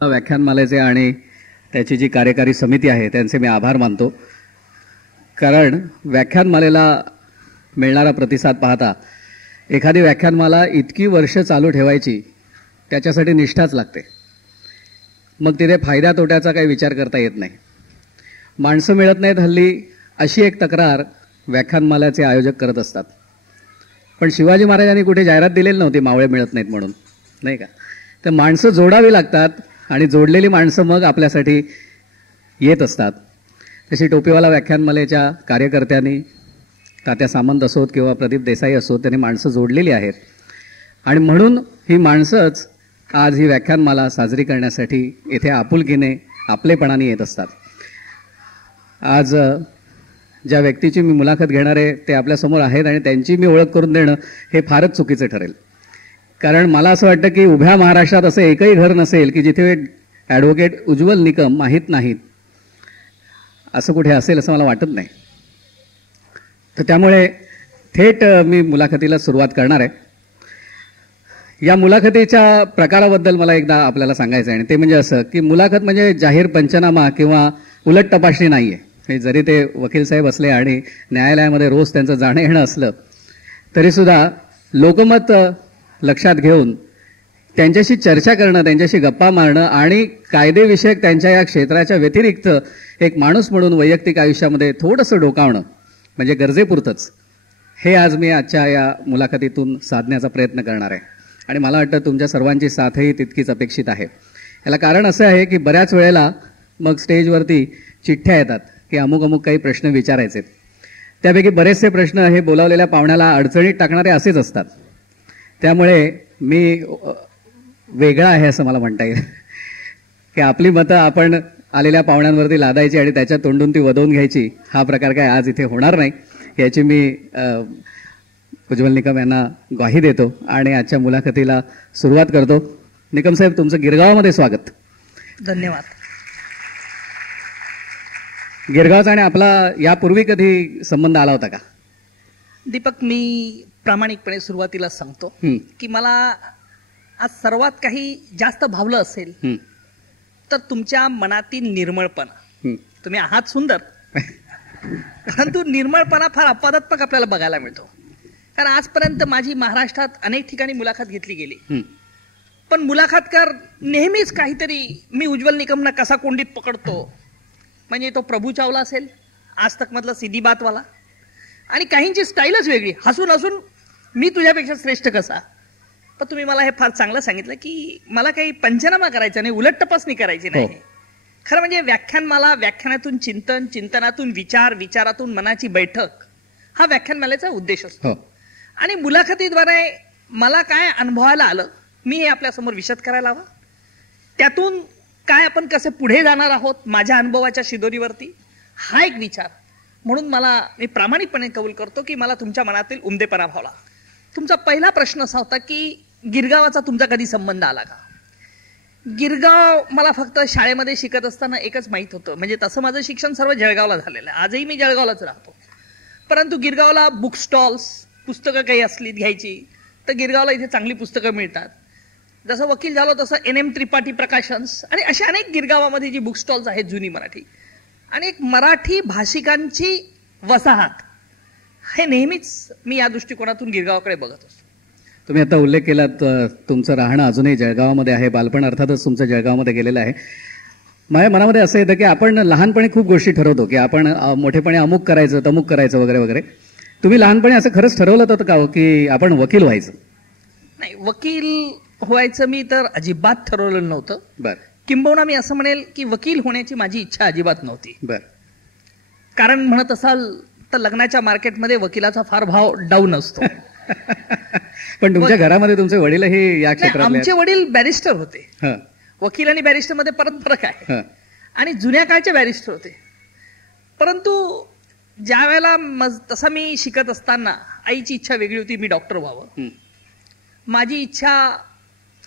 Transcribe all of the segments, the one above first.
व्याख्यानमालेचे आणि त्याची जी कार्यकारी समिती आहे त्यांचे मी आभार मानतो. कारण व्याख्यानमालेला मिळणारा प्रतिसाद पाहता एखादी व्याख्यानमाला इतकी वर्ष चालू ठेवायची त्याच्यासाठी निष्ठाच लागते. मग तिथे फायद्या तोट्याचा काही विचार करता येत नाही. माणसं मिळत नाहीत हल्ली अशी एक तक्रार व्याख्यानमालाचे आयोजक करत असतात. पण शिवाजी महाराजांनी कुठे जाहिरात दिलेली नव्हती मावळे मिळत नाहीत म्हणून, नाही का? तर माणसं जोडावी लागतात आणि जोडलेली माणसं मग आपल्यासाठी येत असतात. तशी टोपीवाला व्याख्यानमालेच्या कार्यकर्त्यांनी तात्या सामंत असोत किंवा प्रदीप देसाई असोत त्यांनी माणसं जोडलेली आहेत आणि म्हणून ही माणसंच आज ही व्याख्यानमाला साजरी करण्यासाठी येथे आपुलकीने आपलेपणाने येत असतात. आज ज्या व्यक्तीची मी मुलाखत घेणार आहे ते आपल्यासमोर आहेत आणि त्यांची मी ओळख करून देणं हे फारच चुकीचं ठरेल. कारण मला असं वाटतं की उभ्या महाराष्ट्रात असं एकही घर नसेल की जिथे ॲडव्होकेट उज्ज्वल निकम माहीत नाहीत. असं कुठे असेल असं मला वाटत नाही. तर त्यामुळे थेट मी मुलाखतीला सुरुवात करणार आहे. या मुलाखतीच्या प्रकाराबद्दल मला एकदा आपल्याला सांगायचं आहे आणि ते म्हणजे असं की मुलाखत म्हणजे जाहीर पंचनामा किंवा उलट तपासणी नाही आहे. जरी ते वकील साहेब असले आणि न्यायालयामध्ये रोज त्यांचं जाणं येणं असलं तरीसुद्धा लोकमत लक्षात घेऊन त्यांच्याशी चर्चा करणं, त्यांच्याशी गप्पा मारणं आणि कायदेविषयक त्यांच्या या क्षेत्राच्या व्यतिरिक्त एक माणूस म्हणून वैयक्तिक आयुष्यामध्ये थोडंसं डोकावणं म्हणजे गरजेपुरतंच हे आज मी आजच्या या मुलाखतीतून साधण्याचा प्रयत्न करणार आहे. आणि मला वाटतं तुमच्या सर्वांची साथही तितकीच अपेक्षित आहे. याला कारण असं आहे की बऱ्याच वेळेला मग स्टेजवरती चिठ्ठ्या येतात की अमुक अमुक काही प्रश्न विचारायचे. त्यापैकी बरेचसे प्रश्न हे बोलावलेल्या पाहुण्याला अडचणीत टाकणारे असेच असतात. त्यामुळे मी वेगळा आहे असं मला म्हणता येईल की आपली मतं आपण आलेल्या पाहुण्यांवरती लादायची आणि त्याच्या तोंडून ती वदवून घ्यायची. हा प्रकार काय आज इथे होणार नाही याची मी उज्ज्वल निकम यांना ग्वाही देतो आणि आजच्या मुलाखतीला सुरुवात करतो. निकम साहेब, तुमचं गिरगावमध्ये स्वागत. धन्यवाद. गिरगावचा आणि आपला यापूर्वी कधी संबंध आला होता का? दीपक, मी प्रामाणिकपणे सुरुवातीला सांगतो की मला आज सर्वात काही जास्त भावलं असेल तर तुमच्या मनातील निर्मळपणा. तुम्ही आहात सुंदर परंतु निर्मळपणा फार अपवादात्मक आपल्याला बघायला मिळतो. कारण आजपर्यंत माझी महाराष्ट्रात अनेक ठिकाणी मुलाखत घेतली गेली पण मुलाखतकार नेहमीच काहीतरी मी उज्ज्वल निकमना कसा कोंडीत पकडतो म्हणजे तो प्रभू चावला असेल आज तक मधला सीधी बातवाला आणि काहींची स्टाईलच वेगळी, हसून हसून मी तुझ्यापेक्षा श्रेष्ठ कसा. पण तुम्ही मला हे फार चांगलं सांगितलं की मला काही पंचनामा करायचा नाही, उलट तपासणी करायची नाही. खरं म्हणजे व्याख्यानमाला, व्याख्यानातून चिंतन, चिंतनातून विचार, विचारातून मनाची बैठक हा व्याख्यानमालेचा उद्देश असतो. आणि मुलाखतीद्वारे मला काय अनुभवायला आलं मी हे आपल्यासमोर विशद करायला हवं. त्यातून काय आपण कसे पुढे जाणार आहोत माझ्या अनुभवाच्या शिदोरीवरती हा एक विचार म्हणून मी प्रामाणिकपणे कबूल करतो की मला तुमच्या मनातील उमदेपणा भावला. तुमचा पहिला प्रश्न असा होता की गिरगावाचा तुमचा कधी संबंध आला का? गिरगाव मला फक्त शाळेमध्ये शिकत असताना एकच माहीत होतं. म्हणजे तसं माझं शिक्षण सर्व जळगावला झालेलं आहे. आजही मी जळगावलाच राहतो. परंतु गिरगावला बुक स्टॉल्स, पुस्तकं काही असली घ्यायची तर गिरगावला इथे चांगली पुस्तकं मिळतात. जसं वकील झालो तसं NM त्रिपाठी प्रकाशन्स आणि अशा अनेक गिरगावामध्ये जी बुक स्टॉल्स आहेत जुनी मराठी आणि एक मराठी भाषिकांची वसाहत हे नेहमीच मी या दृष्टिकोनातून गिरगावाकडे बघत असतो. तुम्ही आता उल्लेख केलात तुमचं राहणं अजूनही जळगावमध्ये आहे. बालपण अर्थातच तुमचं जळगावमध्ये गेलेलं आहे. माझ्या मनामध्ये असं येतं की आपण लहानपणी खूप गोष्टी ठरवतो की आपण मोठेपणी अमुक करायचं, तमुक करायचं वगैरे वगैरे. तुम्ही लहानपणी असं खरंच ठरवलं होतं का की आपण वकील व्हायचं? नाही, वकील व्हायचं मी तर अजिबात ठरवलं नव्हतं. बरं. किंबहुना मी असं म्हणेल की वकील होण्याची माझी इच्छा अजिबात नव्हती. बरं. कारण म्हणत असाल तर लग्नाच्या मार्केटमध्ये वकिलाचा फार भाव डाऊन असतो. पण तुमच्या घरामध्ये तुमचे वडीलही या क्षेत्रात? आमचे वडील बॅरिस्टर होते. वकील आणि बॅरिस्टर मध्ये परत फरक आहे. आणि जुन्या काळचे बॅरिस्टर होते. परंतु ज्या वेळेला तसा मी शिकत असताना आईची इच्छा वेगळी होती, मी डॉक्टर व्हावं. माझी इच्छा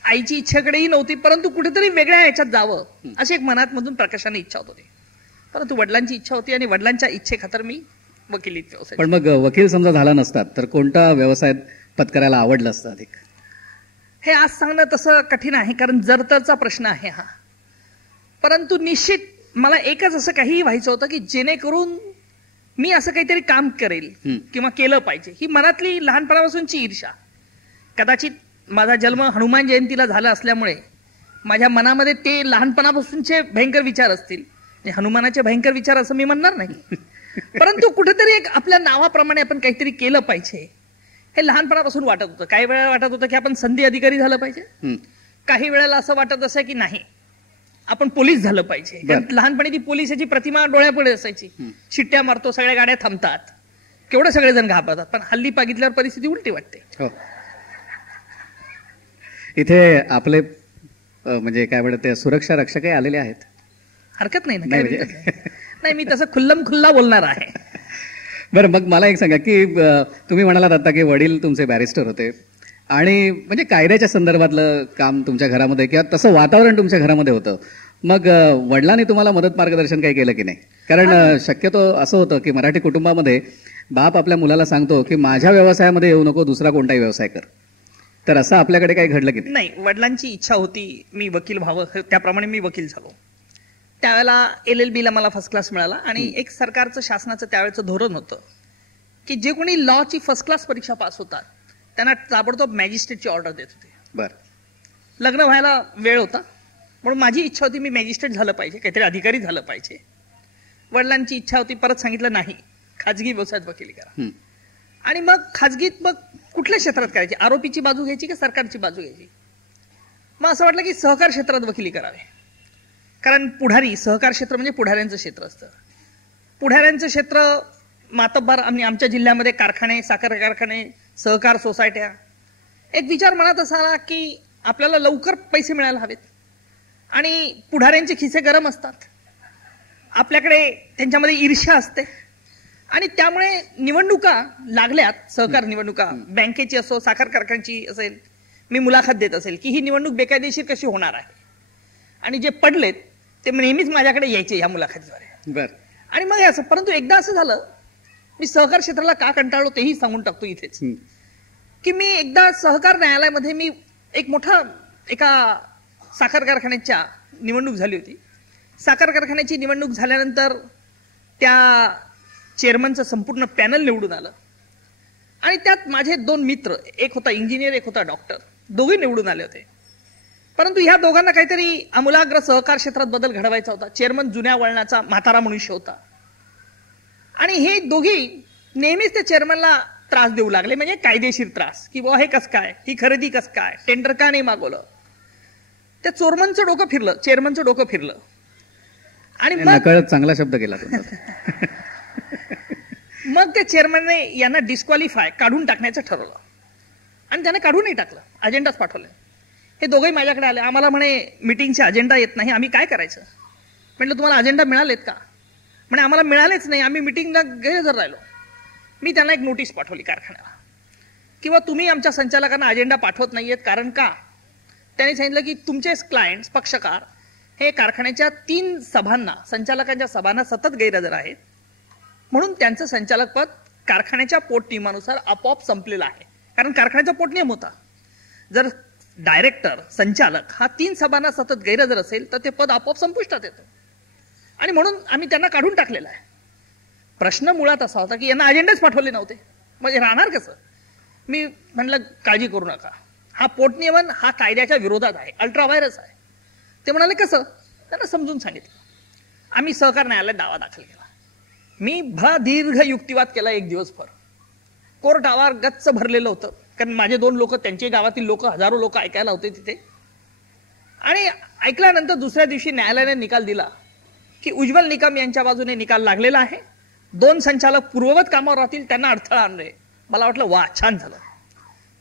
आईची इच्छेकडेही नव्हती परंतु कुठेतरी वेगळ्या ह्याच्यात जावं अशी एक मनात मधून प्रकाशाने इच्छा होत होती. परंतु वडिलांची इच्छा होती आणि वडिलांच्या इच्छेखातर मी वकिलीत व्यवसाय. पण मग वकील समजा झाला नसतात तर कोणता व्यवसाय पत्करायला आवडलं असतं अधिक? हे आज सांगणं तसं कठीण आहे कारण जर तरचा प्रश्न आहे हा. परंतु निश्चित मला एकच असं काहीही व्हायचं होतं की जेणेकरून मी असं काहीतरी काम करेल किंवा केलं पाहिजे. ही मनातली लहानपणापासूनची ईर्ष्या. कदाचित माझा जन्म हनुमान जयंतीला झाला असल्यामुळे माझ्या मनामध्ये ते लहानपणापासूनचे भयंकर विचार असतील. हनुमानाचे भयंकर विचार असं मी म्हणणार नाही, परंतु कुठेतरी एक आपल्या नावाप्रमाणे आपण काहीतरी केलं पाहिजे हे लहानपणापासून वाटत होतं. काही वेळा वाटत होतं की आपण संधी अधिकारी झालं पाहिजे, काही वेळेला असं वाटत असं की नाही आपण पोलीस झालं पाहिजे. लहानपणी ती पोलिसाची प्रतिमा डोळ्यापुढे असायची. शिट्ट्या मारतो, सगळ्या गाड्या थांबतात, केवढे सगळेजण घाबरतात. पण हल्ली बघितल्यावर परिस्थिती उलटी वाटते. इथे आपले म्हणजे काय म्हणतात ते सुरक्षा रक्षकही आलेले आहेत. हरकत नाही ना, नाही मी तसं खुल्लम खुल्ला बोलणार आहे. बरं, मग मला एक सांगा की तुम्ही म्हणालात आता की वडील तुमचे बॅरिस्टर होते आणि म्हणजे कायद्याच्या संदर्भातलं काम तुमच्या घरामध्ये किंवा तसं वातावरण तुमच्या घरामध्ये होतं. मग वडिलांनी तुम्हाला मदत मार्गदर्शन काही केलं की नाही? कारण शक्यतो असं होतं की मराठी कुटुंबामध्ये बाप आपल्या मुलाला सांगतो की माझ्या व्यवसायामध्ये येऊ नको, दुसरा कोणताही व्यवसाय कर. तर असं आपल्याकडे काही घडलं की नाही? वडिलांची इच्छा होती मी वकील व्हावं, त्याप्रमाणे मी वकील झालो. त्यावेळेला LLB ला मला फर्स्ट क्लास मिळाला आणि एक सरकारचं शासनाचं त्यावेळेचं धोरण होतं की जे कोणी लॉची फर्स्ट क्लास परीक्षा पास होतात त्यांना ताबडतोब मॅजिस्ट्रेटची ऑर्डर देत होते. बरं, लग्न व्हायला वेळ होता म्हणून माझी इच्छा होती मी मॅजिस्ट्रेट झालं पाहिजे, काहीतरी अधिकारी झालं पाहिजे. वडिलांची इच्छा होती, परत सांगितलं नाही, खाजगी व्यवसायात वकिली करा. आणि मग खाजगीत मग कुठल्या क्षेत्रात करायची? आरोपीची बाजू घ्यायची की सरकारची बाजू घ्यायची? मग असं वाटलं की सहकार क्षेत्रात वकिली करावी. कारण पुढारी, सहकार क्षेत्र म्हणजे पुढाऱ्यांचं क्षेत्र असतं. पुढाऱ्यांचं क्षेत्र मातब्बर आणि आमच्या जिल्ह्यामध्ये कारखाने, साखर कारखाने, सहकार सोसायट्या. एक विचार मनात असा आला की आपल्याला लवकर पैसे मिळायला हवेत आणि पुढाऱ्यांचे खिसे गरम असतात, आपल्याकडे त्यांच्यामध्ये ईर्ष्या असते आणि त्यामुळे निवडणुका लागल्यात, सहकार निवडणुका, बँकेची असो, साखर कारखान्याची असेल, मी मुलाखत देत असेल की ही निवडणूक बेकायदेशीर कशी होणार आहे. आणि जे पडलेत ते नेहमीच माझ्याकडे यायचे ह्या मुलाखतीद्वारे. बरं. आणि मग असं, परंतु एकदा असं झालं, मी सहकार क्षेत्राला का कंटाळलो तेही सांगून टाकतो इथेच, की मी एकदा सहकार न्यायालयामध्ये मी एक मोठा एका साखर कारखान्याच्या निवडणूक झाली होती. साखर कारखान्याची निवडणूक झाल्यानंतर त्या चेअरमनचं संपूर्ण पॅनल निवडून आलं आणि त्यात माझे 2 मित्र, एक होता इंजिनियर, एक होता डॉक्टर, दोघे निवडून आले होते. परंतु ह्या दोघांना काहीतरी आमूलाग्र सहकार क्षेत्रात बदल घडवायचा होता. चेअरमन जुन्या वळणाचा म्हातारा मनुष्य होता आणि हे दोघी नेहमीच त्या चेअरमनला त्रास देऊ लागले, म्हणजे कायदेशीर त्रास, की बुवा हे कसं काय, ही खरेदी कसं काय, टेंडर का नाही मागवलं. त्या चोरमनचं डोकं फिरलं, चेअरमनचं डोकं फिरलं आणि नकळत चांगला शब्द केला. मग त्या चेअरमनने यांना डिस्क्वालिफाय, काढून टाकण्याचं ठरवलं आणि त्याने काढूनही टाकलं, अजेंडाच पाठवले. हे दोघेही माझ्याकडे आले, आम्हाला म्हणे मीटिंगचे अजेंडा येत नाही, आम्ही काय करायचं? म्हटलं तुम्हाला अजेंडा मिळालेत का? म्हणे आम्हाला मिळालेच नाही, आम्ही मिटिंगला गैरहजर राहिलो. मी त्यांना एक नोटीस पाठवली कारखान्याला, किंवा तुम्ही आमच्या संचालकांना अजेंडा पाठवत नाहीयेत, कारण का? त्यांनी सांगितलं की तुमचे क्लायंट्स, पक्षकार हे कारखान्याच्या 3 सभांना, संचालकांच्या सभांना सतत गैरहजर आहेत, म्हणून त्यांचं संचालक पद कारखान्याच्या पोटनियमानुसार आपोआप संपलेलं आहे. कारण कारखान्याचा पोटनियम होता, जर डायरेक्टर, संचालक हा 3 सभांना सतत गैरहजर असेल तर ते पद आपोआप संपुष्टात येतं आणि म्हणून आम्ही त्यांना काढून टाकलेलं आहे. प्रश्न मुळात असा होता की यांना अजेंडाच पाठवले नव्हते, म्हणजे राहणार कसं? मी म्हणलं काळजी करू नका, हा पोटनियमन हा कायद्याच्या विरोधात आहे, अल्ट्रा व्हायरस आहे. ते म्हणाले कसं? त्यांना समजून सांगितलं. आम्ही सहकार न्यायालयात दावा दाखल केला. मी भला दीर्घ युक्तिवाद केला, 1 दिवसभर. कोर्ट आवार गच्च भरलेलं होतं, कारण माझे 2 लोक, त्यांचे गावातील लोक, हजारो लोक ऐकायला होते तिथे. आणि ऐकल्यानंतर दुसऱ्या दिवशी न्यायालयाने निकाल दिला की उज्ज्वल निकम यांच्या बाजूने निकाल लागलेला आहे, 2 संचालक पूर्ववत कामावर राहतील, त्यांना अडथळा आणले. मला वाटलं वा, छान झालं.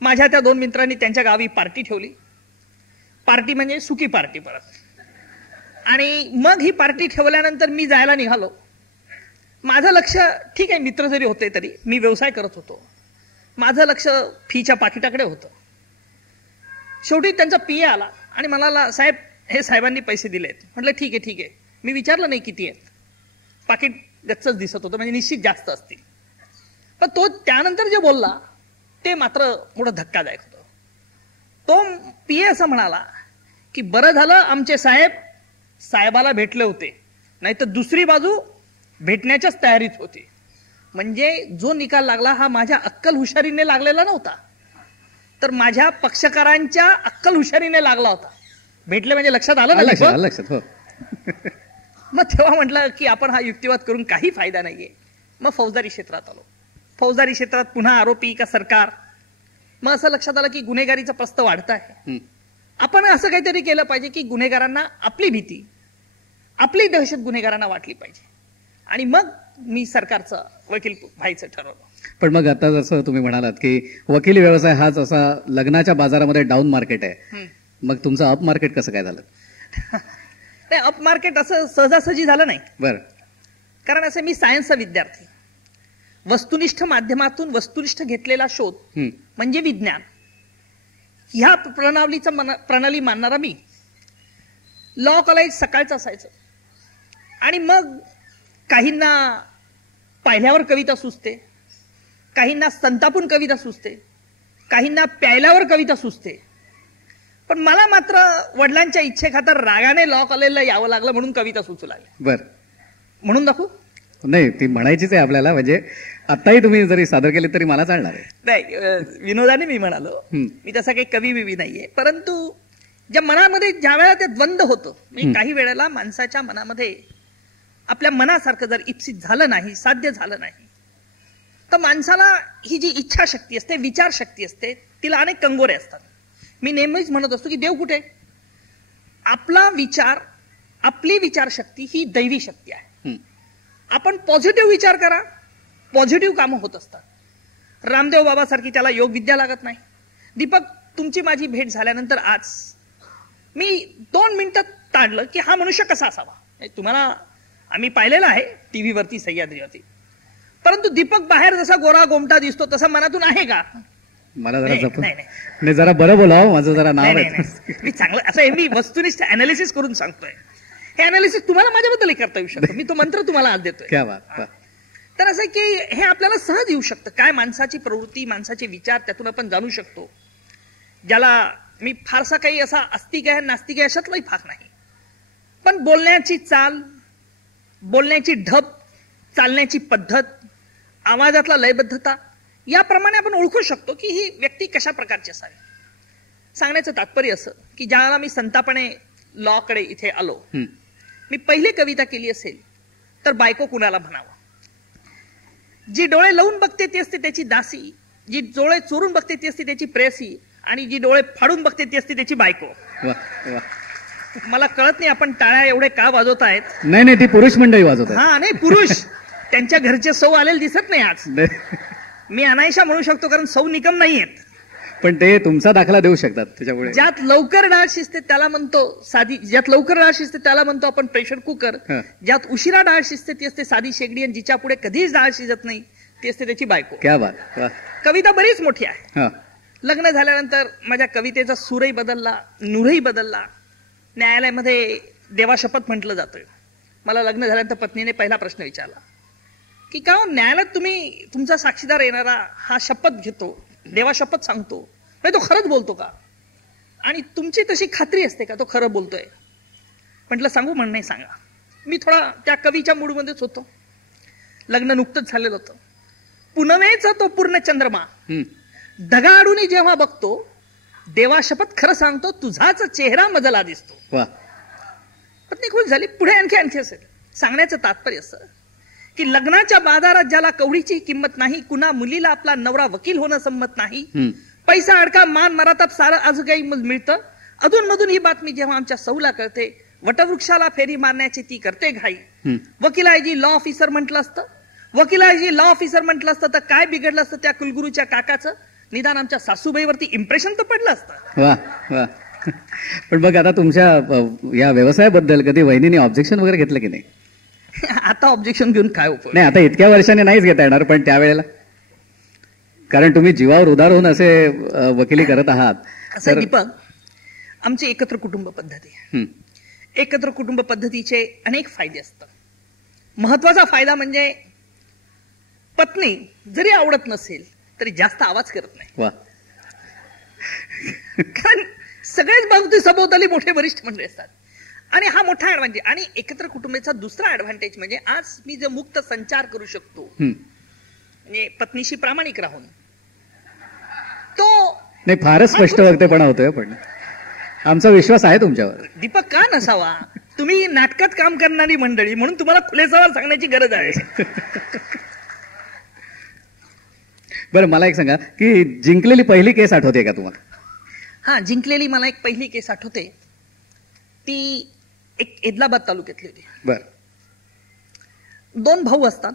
माझ्या त्या 2 मित्रांनी त्यांच्या गावी पार्टी ठेवली. पार्टी म्हणजे सुकी पार्टी परत. आणि मग ही पार्टी ठेवल्यानंतर मी जायला निघालो. माझं लक्ष, ठीक आहे मित्र जरी होते तरी मी व्यवसाय करत होतो, माझं लक्ष फीच्या पाकिटाकडे होतं. शेवटी त्यांचा PA आला आणि म्हणाला, साहेब हे साहेबांनी पैसे दिलेत. म्हटलं ठीक आहे ठीक आहे. मी विचारलं नाही किती आहेत, पाकिट गच्चच दिसत होतं, म्हणजे निश्चित जास्त असतील. पण तो त्यानंतर जे बोलला ते मात्र मोठं धक्कादायक होतं. तो PA असं म्हणाला की बरं झालं आमचे साहेब साहेबाला भेटले होते, नाही तर दुसरी बाजू भेटण्याच्याच तयारीत होती. म्हणजे जो निकाल लागला हा माझ्या अक्कल हुशारीने लागलेला नव्हता, तर माझ्या पक्षकारांच्या अक्कल हुशारीने लागला होता. भेटले म्हणजे लक्षात आलं ना? लक्षात. हो. मग तेव्हा म्हटलं की आपण हा युक्तिवाद करून काही फायदा नाहीये. मग फौजदारी क्षेत्रात आलो. फौजदारी क्षेत्रात पुन्हा आरोपी का सरकार. मग असं लक्षात आलं की गुन्हेगारीचा प्रस्त वाढत आहे. आपण असं काहीतरी केलं पाहिजे की गुन्हेगारांना आपली भीती, आपली दहशत गुन्हेगारांना वाटली पाहिजे. आणि मग मी सरकारचं वकील व्हायचं ठरवलं. पण मग आता जसं तुम्ही म्हणालात की वकिली व्यवसाय हाच असा लग्नाच्या बाजारामध्ये डाऊन मार्केट आहे, मग तुमचं अप मार्केट कसं काय झालं? नाही, अप मार्केट असं सहजासहजी झालं नाही. बरं. कारण असं मी सायन्सचा विद्यार्थी, वस्तुनिष्ठ माध्यमातून वस्तुनिष्ठ घेतलेला शोध म्हणजे विज्ञान, ह्या प्रणाली मानणारा मी. लॉ कॉलेज सकाळचं असायचं आणि मग काहींना पाहिल्यावर कविता सुचते, काहींना संतापून कविता सुचते, काहींना प्यायल्यावर कविता सुचते. पण मला मात्र वडिलांच्या इच्छेखातर रागाने लॉ कॉलेजला यावं लागलं म्हणून कविता सुचू लागली. बर, म्हणून दाखवू? नाही, ती म्हणायचीच आहे आपल्याला. म्हणजे आताही तुम्ही जरी सादर केली तरी मला चालणार आहे. नाही, विनोदाने मी म्हणालो, मी तसा काही कवी बिवी नाहीये. परंतु ज्या मनामध्ये ज्या वेळेला ते द्वंद्व होतं, म्हणजे काही वेळेला माणसाच्या मनामध्ये आपल्या मनासारखं जर इप्सित झालं नाही, साध्य झालं नाही, तर माणसाला ही जी इच्छाशक्ती असते, विचारशक्ती असते, तिला अनेक कंगोरे असतात. मी नेहमीच म्हणत असतो की देव कुठे? आपला विचार, आपली विचारशक्ती ही दैवी शक्ती आहे. आपण पॉझिटिव्ह विचार करा, पॉझिटिव्ह कामं होत असतात. रामदेव बाबासारखी त्याला योग विद्या लागत नाही. दीपक, तुमची माझी भेट झाल्यानंतर आज मी 2 मिनिटात ताडलं की हा मनुष्य कसा असावा. तुम्हाला आम्ही पाहिलेलं आहे टीव्हीवरती, सह्याद्रीवरती. परंतु दीपक बाहेर जसा गोरा गोमटा दिसतो तसा मनातून आहे का? मला जरा जपून, नाही जरा बरं बोलावं, माझं जरा नाव आहे. मी चांगलं असं मी वस्तुनिष्ठ अनालिसिस करून सांगतोय. हे अनालिसिस तुम्हाला माझ्याबद्दल करता येऊ शकतं. मी तो मंत्र तुम्हाला आज देतोय. क्या बात. तर असं की हे आपल्याला सहज येऊ शकतं. काय माणसाची प्रवृत्ती, माणसाचे विचार त्यातून आपण जाणू शकतो. ज्याला मी फारसा काही असा आस्तिक आहे नास्तिक आहे अशातलाही भाग नाही. पण बोलण्याची चाल, बोलण्याची ढब, चालण्याची पद्धत, आवाजातला लयबद्धता याप्रमाणे आपण ओळखू शकतो की ही व्यक्ती कशा प्रकारची असावी. सांगण्याचं तात्पर्य असं की ज्यावेळेला मी संतापणे लॉकडे इथे आलो, मी पहिली कविता केली असेल तर बायको कुणाला म्हणावं. जी डोळे लावून बघते ती असते त्याची दासी, जी डोळे चोरून बघते ती असते त्याची प्रेयसी, आणि जी डोळे फाडून बघते ती असते त्याची बायको. मला कळत नाही आपण टाळ्या एवढे का वाजवत आहेत. नाही, ती पुरुष मंडळी वाजवत. हा, नाही, पुरुष त्यांच्या घरचे सौ आलेले दिसत नाही आज. मी अनायशा म्हणू शकतो कारण सौ निकम नाहीयेत, पण ते तुमचा दाखला देऊ शकतात. त्याच्यामुळे ज्यात लवकर डाळ शिजते त्याला म्हणतो साधी, ज्यात लवकर डाळ शिजते त्याला म्हणतो आपण प्रेशर कुकर. ज्यात उशिरा डाळ शिजते ती असते साधी शेगडी, आणि जिच्या पुढे कधीच डाळ शिजत नाही ती असते त्याची बायको. क्या बात. कविता बरीच मोठी आहे. लग्न झाल्यानंतर माझ्या कवितेचा सूरही बदलला, नूरही बदलला. न्यायालयामध्ये देवाशपथ म्हटलं जातोय. मला लग्न झाल्यानंतर पत्नीने पहिला प्रश्न विचारला की का न्यायालयात तुम्ही तुमचा साक्षीदार येणारा हा शपथ घेतो, देवाशपथ सांगतो, म्हणजे तो खरंच बोलतो का, आणि तुमची तशी खात्री असते का तो खरं बोलतोय? म्हटलं सांगू? म्हण नाही, सांगा. मी थोडा त्या कवीच्या मूडमध्येच होतो. लग्न नुकतंच झालेलं होतं. पुनवेचा तो पूर्ण चंद्रमा ढगाडून जेव्हा बघतो, देवाशपथ खरं सांगतो, तुझाच चेहरा मजला दिसतो. पत्नी खुश झाली. पुढे आणखी असेल. सांगण्याचं तात्पर्य असं की लग्नाच्या बाजारात ज्याला कवडीची किंमत नाही, कुणा मुलीला आपला नवरा वकील होणं संमत नाही, पैसा अडका मान मराताप सारं आज काही मिळतं. अधूनमधून ही बातमी जेव्हा आमच्या सौला कळते, वटवृक्षाला फेरी मारण्याची ती करते घाई. वकिलाजी लॉ ऑफिसर म्हटलं असतं, वकिलाजी लॉ ऑफिसर म्हटलं असतं तर काय बिघडलं असतं त्या कुलगुरूच्या काकाचं? निदान आमच्या सासूबाईवरती इम्प्रेशन तर पडलं असतं. वा वा. पण बघ, आता तुमच्या या व्यवसायाबद्दल कधी वहिनीने ऑब्जेक्शन वगैरे घेतलं की नाही? आता ऑब्जेक्शन घेऊन काय उपयोग? नाही, आता इतक्या वर्षाने नाहीच घेता येणार, पण त्यावेळेला कारण तुम्ही जीवावर उदार होऊन असे वकिली करत आहात. असं दीपक, आमची एकत्र कुटुंब पद्धती, एकत्र कुटुंब पद्धतीचे अनेक फायदे असतात. महत्वाचा फायदा म्हणजे पत्नी जरी आवडत नसेल तरी जास्त आवाज करत नाही. वा. कारण सगळेच बाजूचे सभोवताली मोठे वरिष्ठ मंडळी असतात. आणि हा मोठा ऍडव्हान्टेज. आणि एकत्र कुटुंबाचा दुसरा ऍडव्हान्टेज म्हणजे आज मी जे मुक्त संचार करू शकतो, म्हणजे पत्नीशी प्रामाणिक राहून, तो नाही फारच स्पष्ट वक्तेपणा होतोय, पण आमचा विश्वास आहे तुमच्यावर. दीपक का नसावा? तुम्ही नाटकात काम करणारी मंडळी म्हणून तुम्हाला खुलेसवार सांगण्याची गरज आहे. बरं मला एक सांगा की जिंकलेली पहिली केस आठवते का तुम्हाला? हा, जिंकलेली मला एक पहिली केस आठवते. ती एक एदलाबाद तालुक्यातली होती. बर. 2 भाऊ असतात,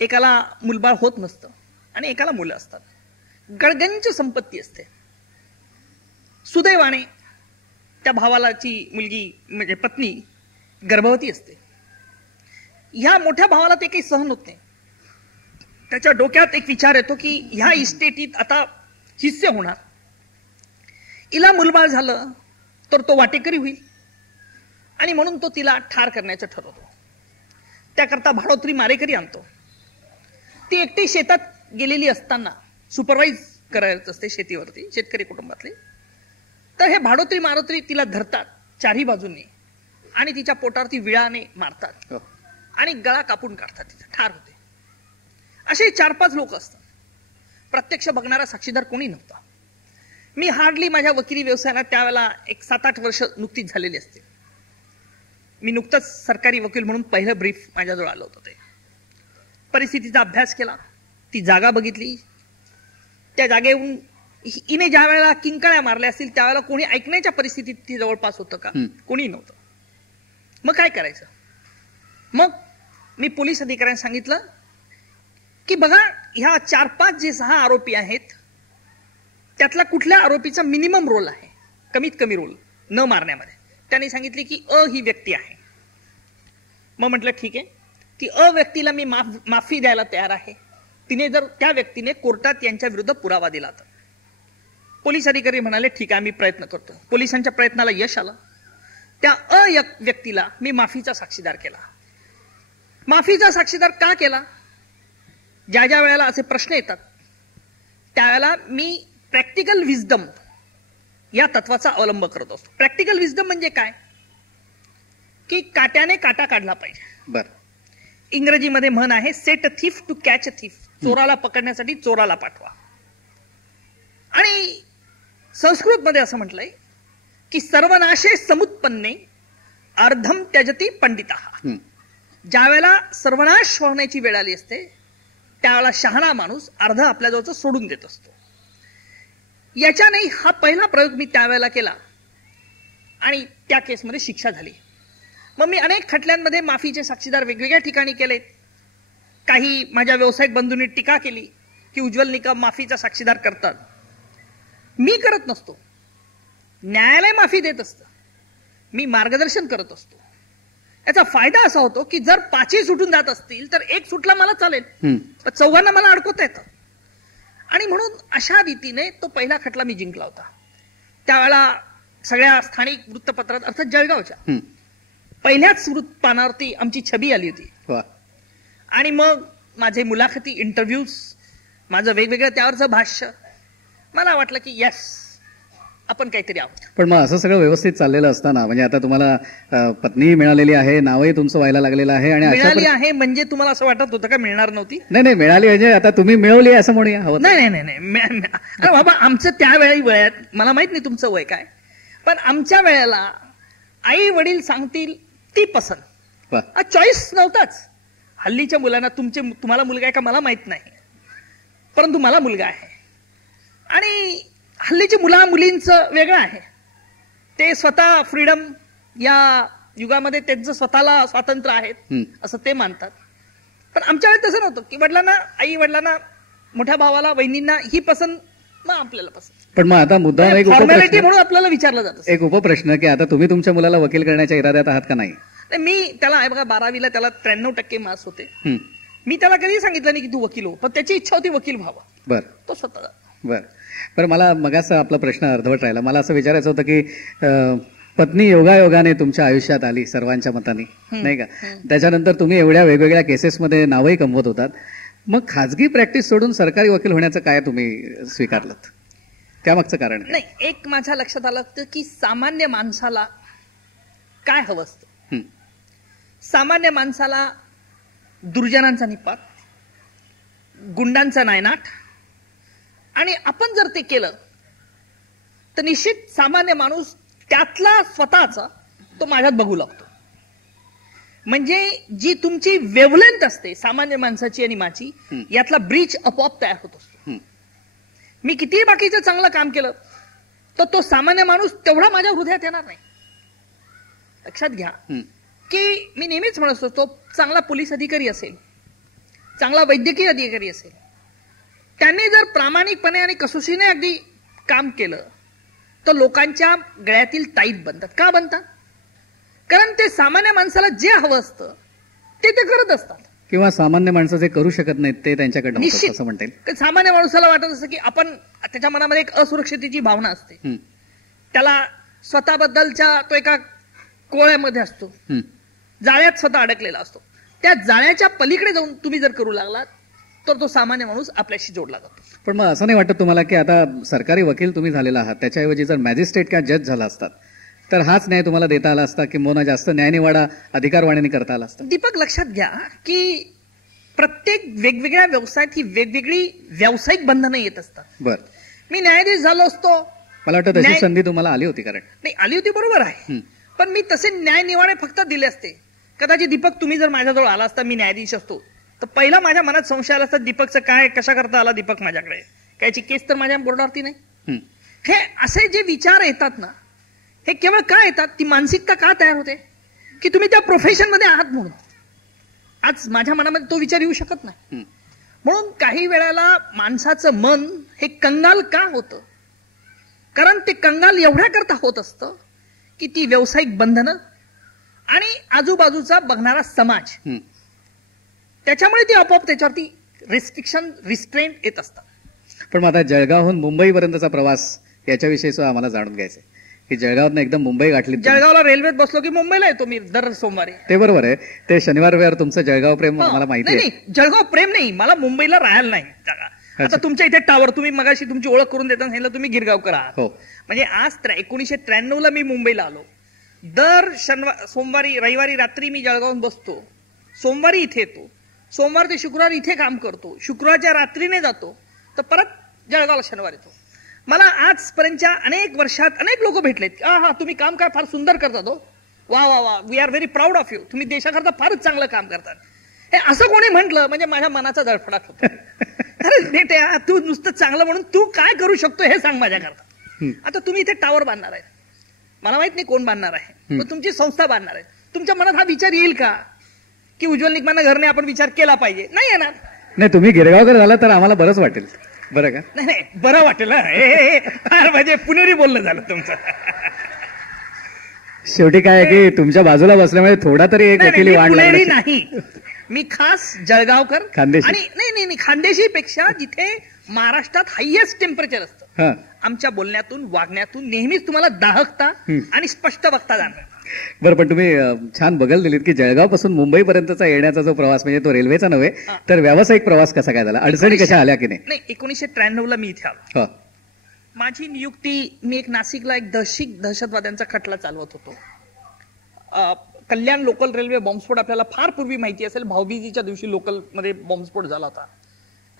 एकाला मुलबाळ होत नसतं आणि एकाला मुलं असतात. गडगंज संपत्ती असते. सुदैवाने त्या भावालाची मुलगी म्हणजे पत्नी गर्भवती असते. ह्या मोठ्या भावाला ते काही सहन होत नाही. त्याच्या डोक्यात एक विचार येतो की ह्या इस्टेटीत आता हिस्से होणार, हिला मुलबाळ झालं तर तो वाटेकरी होईल, आणि म्हणून तो तिला ठार करण्याचं ठरवतो. त्याकरता भाडोत्री मारेकरी आणतो. ती एकटी शेतात गेलेली असताना सुपरवाईज करायचं असते शेतीवरती, शेतकरी कुटुंबातली. तर हे भाडोत्री मारोत्री तिला धरतात चारही बाजूंनी आणि तिच्या पोटावरती विळाने मारतात आणि गळा कापून काढतात, तिचा ठार होते. असे 4-5 लोक असतात. प्रत्यक्ष बघणारा साक्षीदार कोणी नव्हता. मी हार्डली माझ्या वकिली व्यवसायाला त्यावेळेला एक 7-8 वर्ष नुकतीच झालेली असते. मी नुकतंच सरकारी वकील म्हणून पहिलं ब्रीफ माझ्याजवळ आलं होतं. ते परिस्थितीचा अभ्यास केला, ती जागा बघितली. त्या जागेहून हिने ज्या वेळेला किंकाळ्या मारल्या असतील त्यावेळेला कोणी ऐकण्याच्या परिस्थितीत ती जवळपास होतं का? कोणी नव्हतं. मग काय करायचं? मग मी पोलीस अधिकाऱ्यांना सांगितलं की बघा, ह्या 4-5 जे 6 आरोपी आहेत त्यातला कुठल्या आरोपीचा मिनिमम रोल आहे, कमीत कमी रोल न मारण्यामध्ये. त्यांनी सांगितले की ही व्यक्ती आहे. मग म्हटलं ठीक आहे, ती व्यक्तीला मी माफी द्यायला तयार आहे, तिने जर त्या व्यक्तीने कोर्टात यांच्या विरुद्ध पुरावा दिला तर. पोलीस अधिकारी म्हणाले ठीक आहे, आम्ही प्रयत्न करतो. पोलिसांच्या प्रयत्नाला यश आलं. त्या व्यक्तीला मी माफीचा साक्षीदार केला. माफीचा साक्षीदार का केला? ज्या ज्या वेळेला असे प्रश्न येतात त्यावेळेला मी प्रॅक्टिकल विजडम या तत्वाचा अवलंब करत असतो. प्रॅक्टिकल विजडम म्हणजे काय? की काट्याने काटा काढला पाहिजे. बरं. इंग्रजीमध्ये म्हण आहे, set a thief to catch a thief. चोराला पकडण्यासाठी चोराला पाठवा. आणि संस्कृत मध्ये असं म्हटलंय की सर्वनाशे समुत्पन्ने अर्धम त्यजती पंडिताः. ज्या वेळेला सर्वनाश होण्याची वेळ आली असते त्यावेळेला शहाणा माणूस अर्ध आपल्याजवळचं सोडून देत असतो. याच्याने हा पहिला प्रयोग मी त्यावेळेला केला आणि त्या केसमध्ये शिक्षा झाली. मग मी अनेक खटल्यांमध्ये माफीचे साक्षीदार वेगवेगळ्या ठिकाणी केलेत. काही माझ्या व्यावसायिक बंधूंनी टीका केली की उज्ज्वल निकम माफीचा साक्षीदार करतात. मी करत नसतो, न्यायालय माफी देत असतं, मी मार्गदर्शन करत असतो. याचा फायदा असा होतो की जर 5 सुटून जात असतील तर 1 सुटला मला चालेल, पण 4 मला अडकवता येतं. आणि म्हणून अशा रीतीने तो पहिला खटला मी जिंकला होता. त्यावेळेला सगळ्या स्थानिक वृत्तपत्रात, अर्थात जळगावच्या पहिल्याच पानावरती आमची छबी आली होती. आणि मग माझे मुलाखती, इंटरव्ह्यूज, माझं वेगवेगळं त्यावरचं भाष्य, मला वाटलं की यस, आपण काहीतरी आहोत. पण मग असं सगळं व्यवस्थित चाललेलं असताना, म्हणजे आता तुम्हाला पत्नी मिळालेली आहे, नावही तुमचं व्हायला लागलेलं आहे, आणि मिळाली आहे म्हणजे तुम्हाला असं वाटत होतं का मिळणार नव्हती? नाही, मिळाली म्हणजे आता तुम्ही मिळवली असं म्हणूया. हवं नाही. अरे बाबा, आमचं त्यावेळी वयात, मला माहित नाही तुमचं वय काय, पण आमच्या वेळेला आई वडील सांगतील ती पसंत, चॉईस नव्हताच. हल्लीच्या मुलांना तुम्हाला मुलगा आहे का मला माहित नाही, परंतु मला मुलगा आहे. आणि हल्लीची मुला मुलींचं वेगळं आहे. ते स्वतः फ्रीडम या युगामध्ये त्यांचं स्वतःला स्वातंत्र्य आहेत असं ते मानतात. पण आमच्या वेळेस तसं नव्हतं की आई वडिलांना, मोठ्या भावाला, बहिणींना ही पसंत, मग आपल्याला पसंत. पण मग आता मुद्दा फॉर्मॅलिटी म्हणून आपल्याला विचारलं जातं. एक उपप्रश्न की आता तुम्ही तुमच्या मुलाला वकील करण्याच्या इराद्यात आहात का? नाही. मी त्याला आहे बघा, 12वीला त्याला 93% मार्क्स होते. मी त्याला कधी सांगितलं नाही की तू वकील हो, पण त्याची इच्छा होती वकील व्हावा. बरं. तो स्वतः. बरं. पण मला मगाच आपला प्रश्न अर्धवट राहिला. मला असं विचारायचं होतं की पत्नी योगायोगाने तुमच्या आयुष्यात आली सर्वांच्या मताने, नाही का? त्याच्यानंतर तुम्ही एवढ्या वेगवेगळ्या केसेसमध्ये नावही कमवत होतात. मग खाजगी प्रॅक्टिस सोडून सरकारी वकील होण्याचं काय तुम्ही स्वीकारलं? त्यामागचं कारण नाही, एक माझ्या लक्षात आलं की सामान्य माणसाला काय हवं असतं. सामान्य माणसाला दुर्जनांचा निपात, गुंडांचा नायनाट, आणि आपण जर ते केलं तर निश्चित सामान्य माणूस त्यातला स्वतःचा तो माझ्यात बघू लागतो. म्हणजे जी तुमची वेवलेंथ असते सामान्य माणसाची आणि माझी, यातला ब्रिज आपोआप तयार होत असतो. मी कितीही बाकीचं चांगलं काम केलं तर तो सामान्य माणूस तेवढा माझ्या हृदयात येणार नाही. लक्षात घ्या की मी नेहमीच म्हणत असतो, चांगला पोलीस अधिकारी असेल, चांगला वैद्यकीय अधिकारी असेल, त्यांनी जर प्रामाणिकपणे आणि कसोशीने अगदी काम केलं तर लोकांच्या गळ्यातील टाईट बनतात. का बनतात? कारण ते सामान्य माणसाला जे हवं असतं ते करत असतात, किंवा सामान्य माणसं जे करू शकत नाहीत ते त्यांच्याकडे निश्चित असं म्हणता येईल. सामान्य माणसाला वाटत असतं की आपण, त्याच्या मनामध्ये एक असुरक्षिततेची भावना असते, त्याला स्वतःबद्दलच्या तो एका कोळ्यामध्ये असतो, जाळ्यात स्वतः अडकलेला असतो. त्या जाळ्याच्या पलीकडे जाऊन तुम्ही जर करू लागलात तर तो सामान्य माणूस आपल्याशी जोडला जातो. पण मग असं नाही वाटत तुम्हाला की आता सरकारी वकील तुम्ही झालेला आहात, त्याच्याऐवजी जर मॅजिस्ट्रेट किंवा जज झाला असतात तर हाच न्याय तुम्हाला देता आला असता, किंवा जास्त न्यायनिवाडा अधिकारवाण्याने करता आला असता? दीपक, लक्षात घ्या की प्रत्येक वेगवेगळ्या व्यवसायात ही वेगवेगळी व्यावसायिक बंधनं येत असतात. बरं, मी न्यायाधीश झालो असतो, मला वाटतं तशी संधी तुम्हाला आली होती. कारण नाही आली होती, बरोबर आहे, पण मी तसे न्याय निवाडे फक्त दिले असते. कदाचित दीपक तुम्ही जर माझ्याजवळ आला असता, मी न्यायाधीश असतो, तर पहिला माझ्या मनात संशय आला असता, दीपकचं काय, कशा करता आला दीपक माझ्याकडे, कायची केस तर माझ्या बोर्डावरती नाही. हे असे जे विचार येतात ना, हे केवळ का येतात, ती मानसिकता का तयार होते की तुम्ही त्या प्रोफेशन मध्ये आहात म्हणून. आज माझ्या मनामध्ये तो विचार येऊ शकत नाही. म्हणून काही वेळेला माणसाचं मन हे कंगाल का होतं, कारण ते कंगाल एवढ्या करता होत असतं की ती व्यावसायिक बंधनं आणि आजूबाजूचा बघणारा समाज, त्याच्यामुळे ती आपोआप त्याच्यावरती रिस्ट्रिक्शन, रिस्ट्रेंट येत असतात. पण मग आता जळगावहून मुंबईपर्यंतचा प्रवास याच्याविषयी आम्हाला जाणून घ्यायचंय की जळगावात एकदम मुंबई गाठली. जळगावला रेल्वेत बसलो की मुंबईला येतो मी दर सोमवारी. ते बरोबर आहे, ते शनिवार रविवार तुमचं जळगाव प्रेम मला माहिती आहे. जळगाव प्रेम नाही, मला मुंबईला राहायला नाही जागा. आता तुमच्या इथे टावर, तुम्ही मगाशी तुमची ओळख करून देताना सांगितलं तुम्ही गिरगावकर आहात. म्हणजे आज 1993 ला मी मुंबईला आलो. दर सोमवारी रविवारी रात्री मी जळगावून बसतो, सोमवारी इथे येतो, सोमवार ते शुक्रवार इथे काम करतो, शुक्रवारच्या रात्रीने जातो, तर परत जळगावला शनिवार येतो. मला आजपर्यंतच्या अनेक वर्षात अनेक लोक भेटलेत, हा तुम्ही काम काय फार सुंदर करतात, हो वा वा वा, we are very proud of you, तुम्ही देशाकरता फारच चांगलं काम करतात. हे असं कोणी म्हटलं म्हणजे माझ्या मनाचा धडफडाट होतो. अरे तू नुसतं चांगलं म्हणून तू काय करू शकतो हे सांग माझ्याकरता. आता तुम्ही इथे टावर बांधणार आहे, मला माहित नाही कोण बांधणार आहे, पण तुमची संस्था बांधणार आहे. तुमच्या मनात हा विचार येईल का की उज्ज्वल निकमांना घरने आपण विचार केला पाहिजे? नाही येणार. नाही, तुम्ही गिरगावकर झाला तर आम्हाला बरंच वाटेल. बरं का? नाही, बरं वाटेल. फार म्हणजे पुणेरी बोलणं झालं तुमचं. शेवटी काय की तुमच्या बाजूला बसल्यामुळे थोडा तरी एक वकिली वाढ पुणेरी नाही, मी खास जळगावकर. खानदेशी. आणि नाही, खानदेशी पेक्षा जिथे महाराष्ट्रात हायएस्ट टेम्परेचर असतं, आमच्या बोलण्यातून वागण्यातून नेहमीच तुम्हाला दाहकता आणि स्पष्ट वक्ता जाणार. बरं, पण तुम्ही छान बगल दिलीत की जळगाव पासून मुंबई पर्यंतचा येण्याचा जो प्रवास, म्हणजे तो रेल्वेचा नव्हे तर व्यावसायिक प्रवास कसा काय झाला, अडचणी कशा आल्या की नाही? 1993 ला मी इथे आलो. माझी नियुक्ती, मी एक नाशिकला एक दहशतवाद्यांचा खटला चालवत होतो. कल्याण लोकल रेल्वे बॉम्बस्फोट आपल्याला फार पूर्वी माहिती असेल, भाऊबीजीच्या दिवशी लोकल मध्ये बॉम्बस्फोट झाला होता.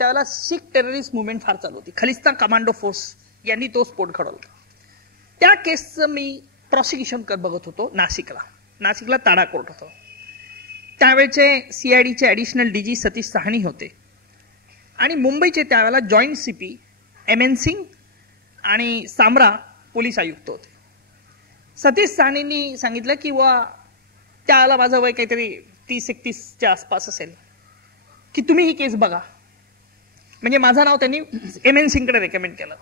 त्यावेळेला सिख टेररिस्ट मुवमेंट फार चालू होती. खलिस्तान कमांडो फोर्स यांनी तो स्फोट घडवला. त्या केसचं मी प्रॉसिक्युशन बघत होतो नाशिकला ताडा कोर्ट होतं. त्यावेळेचे सीआयडीचे ऍडिशनल डीजी सतीश साहनी होते आणि मुंबईचे त्यावेळेला जॉईंट सीपी MN सिंग आणि सामरा पोलीस आयुक्त होते. सतीश साहनींनी सांगितलं की त्यावेळेला माझं वय काहीतरी 30-31च्या आसपास असेल, की तुम्ही ही केस बघा. म्हणजे माझं नाव त्यांनी MN सिंगकडे रेकमेंड केलं.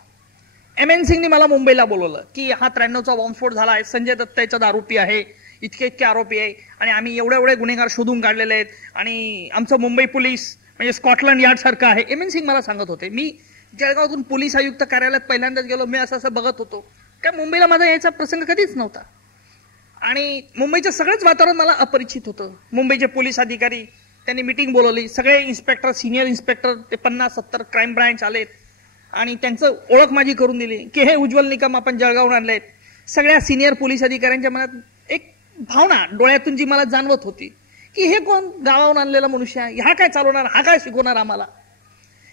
MN सिंगनी मला मुंबईला बोलवलं की हा 93चा बॉम्बस्फोट झाला आहे, संजय दत्त याच्यात आरोपी आहे, इतके आरोपी आहे आणि आम्ही एवढे गुन्हेगार शोधून काढलेले आहेत आणि आमचं मुंबई पोलीस म्हणजे स्कॉटलंड यार्ड सारखं आहे. MN सिंग मला सांगत होते. मी जळगावातून पोलीस आयुक्त कार्यालयात पहिल्यांदाच गेलो. मी असं बघत होतो, काय मुंबईला माझा यायचा प्रसंग कधीच नव्हता आणि मुंबईचं सगळंच वातावरण मला अपरिचित होतं. मुंबईचे पोलीस अधिकारी त्यांनी मीटिंग बोलवली, सगळे इन्स्पेक्टर, सिनियर इन्स्पेक्टर ते 50-70 क्राईम ब्रांच आलेत आणि त्यांचं ओळख माझी करून दिली की हे उज्ज्वल निकम आपण जळगावून आणलेत. सगळ्या सिनियर पोलीस अधिकाऱ्यांच्या मनात एक भावना डोळ्यातून जी मला जाणवत होती की हे कोण गावावरून आणलेला मनुष्य आहे, हा काय चालवणार, हा काय शिकवणार आम्हाला,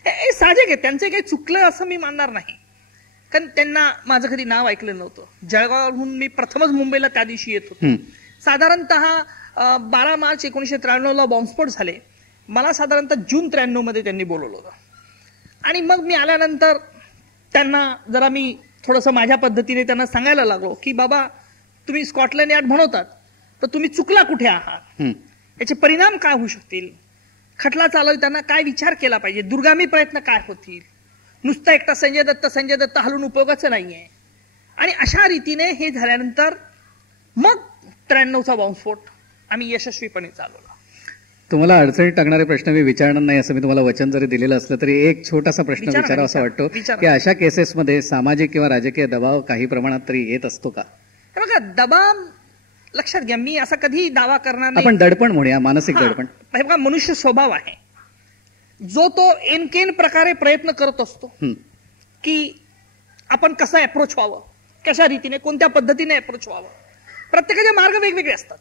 हे साहजिक आहे. त्यांचे काही चुकलं असं मी मानणार नाही, कारण त्यांना माझं कधी नाव ऐकलं नव्हतं. जळगावहून मी प्रथमच मुंबईला त्या दिवशी येत होतो. साधारणतः 12 मार्च 1993 बॉम्बस्फोट झाले. मला साधारणतः जून 93 मध्ये त्यांनी बोलवलं होतं. आणि मग मी आल्यानंतर त्यांना जरा मी थोडंसं माझ्या पद्धतीने त्यांना सांगायला लागलो की बाबा, तुम्ही स्कॉटलंड यार्ड म्हणवतात, तर तुम्ही चुकला कुठे आहात, याचे परिणाम काय होऊ शकतील, खटला चालवताना काय विचार केला पाहिजे, दुर्गामी प्रयत्न काय होतील, नुसता एकटा संजय दत्त हलवून उपयोगाचं नाहीये. आणि अशा रीतीने हे झाल्यानंतर मग 93चा बॉम्बस्फोट आम्ही यशस्वीपणे चालवला. तुम्हाला अडचणीत टाकणारे प्रश्न मी विचारणार नाही असं मी तुम्हाला वचन जरी दिलेलं असलं तरी एक छोटासा प्रश्न विचारावा असं वाटतो की अशा केसेसमध्ये सामाजिक किंवा राजकीय दबाव काही प्रमाणात तरी येत असतो का? बघा, दबाव लक्षात घ्या, मी असा कधी दावा करणार नाही. आपण दडपण म्हणूया, मानसिक दडपण. बघा, मनुष्य स्वभाव आहे जो तो एनकेन प्रकारे प्रयत्न करत असतो की आपण कसं अप्रोच व्हावं, कशा रीतीने, कोणत्या पद्धतीने अप्रोच व्हावं. प्रत्येकाचे मार्ग वेगवेगळे असतात.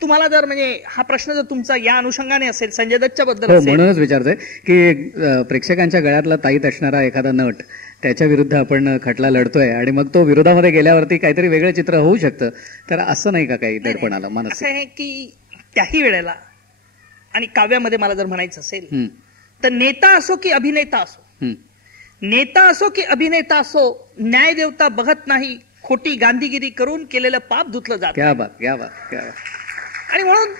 तुम्हाला जर म्हणजे हा प्रश्न जर तुमचा या अनुषंगाने असेल, संजय दत्तच्या बद्दल असेल, म्हणूनच विचारतोय की प्रेक्षकांच्या गळ्यातला ताईत असणारा एखादा नट, त्याच्या विरुद्ध आपण खटला लढतोय आणि मग तो विरोधामध्ये गेल्यावरती काहीतरी वेगळं चित्र होऊ शकतं, तर असं नाही का काही दडपणाला मानसिक? असं आहे की त्याही वेळेला आणि काव्यामध्ये मला जर म्हणायचं असेल तर नेता असो की अभिनेता असो, नेता असो की अभिनेता असो, न्याय देवता बघत नाही, खोटी गांधीगिरी करून केलेलं पाप धुतलं जात. क्या बात, क्या बात, क्या बात. आणि म्हणून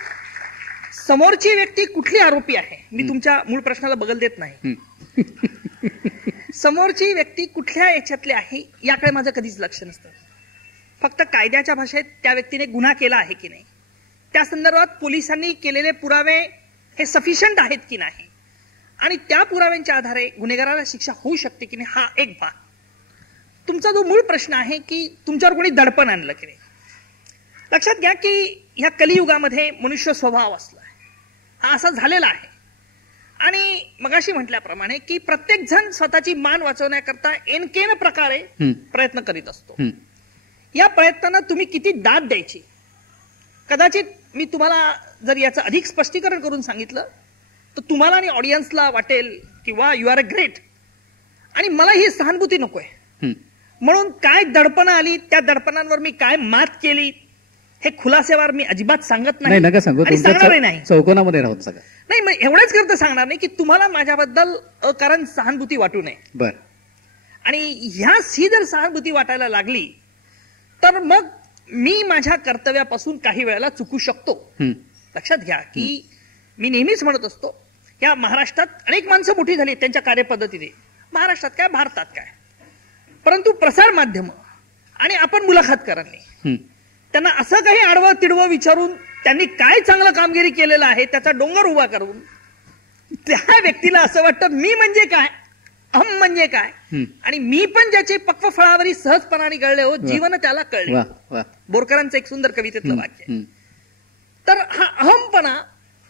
समोरची व्यक्ती कुठली आरोपी आहे, मी तुमच्या मूळ प्रश्नाला बगल देत नाही, समोरची व्यक्ती कुठल्या याच्यातली आहे याकडे माझं कधीच लक्ष नसतं. फक्त कायद्याच्या भाषेत त्या व्यक्तीने गुन्हा केला आहे की नाही, त्या संदर्भात पोलिसांनी केलेले पुरावे हे सफिशियंट आहेत की नाही, आणि त्या पुराव्यांच्या आधारे गुन्हेगाराला शिक्षा होऊ शकते की नाही, हा एक भाग. तुमचा जो मूळ प्रश्न आहे की तुमच्यावर कोणी दडपण आणलं की नाही, लक्षात घ्या की ह्या कलियुगामध्ये मनुष्य स्वभाव असला हा असा झालेला आहे. आणि मगाशी म्हटल्याप्रमाणे की प्रत्येक जण स्वतःची मान वाचवण्याकरता एनकेन प्रकारे प्रयत्न करीत असतो. या प्रयत्नांना तुम्ही किती दाद द्यायची, कदाचित मी तुम्हाला जर याचं अधिक स्पष्टीकरण करून सांगितलं तर तुम्हाला आणि ऑडियन्सला वाटेल किंवा यू आर अ ग्रेट, आणि मला ही सहानुभूती नकोय. म्हणून काय दडपणं आली, त्या दडपणांवर मी काय मात केली, हे खुलासेवार मी अजिबात सांगत नाही, नका सांगू, नाही चौकोनामध्ये राहत सगळं नाही. मग एवढंच करता सांगणार नाही की तुम्हाला माझ्याबद्दल अकारण सहानुभूती वाटू नये. बर. आणि ह्याच ही जर सहानुभूती वाटायला लागली तर मग मी माझ्या कर्तव्यापासून काही वेळेला चुकू शकतो. लक्षात घ्या की मी नेहमीच म्हणत असतो, या महाराष्ट्रात अनेक माणसं मोठी झाली त्यांच्या कार्यपद्धतीने, महाराष्ट्रात काय भारतात काय, परंतु प्रसार माध्यम आणि आपण मुलाखतकारांनी त्यांना असं काही आडवं तिडवं विचारून त्यांनी काय चांगलं कामगिरी केलेलं आहे त्याचा डोंगर उभा करून त्या व्यक्तीला असं वाटतं मी म्हणजे काय, अहम म्हणजे काय, आणि मी पण ज्याचे पक्व फळावरी सहजपणाने गळले हो, जीवन त्याला कळले. बोरकरांचं एक सुंदर कवितेतलं वाक्य. तर हा अहमपणा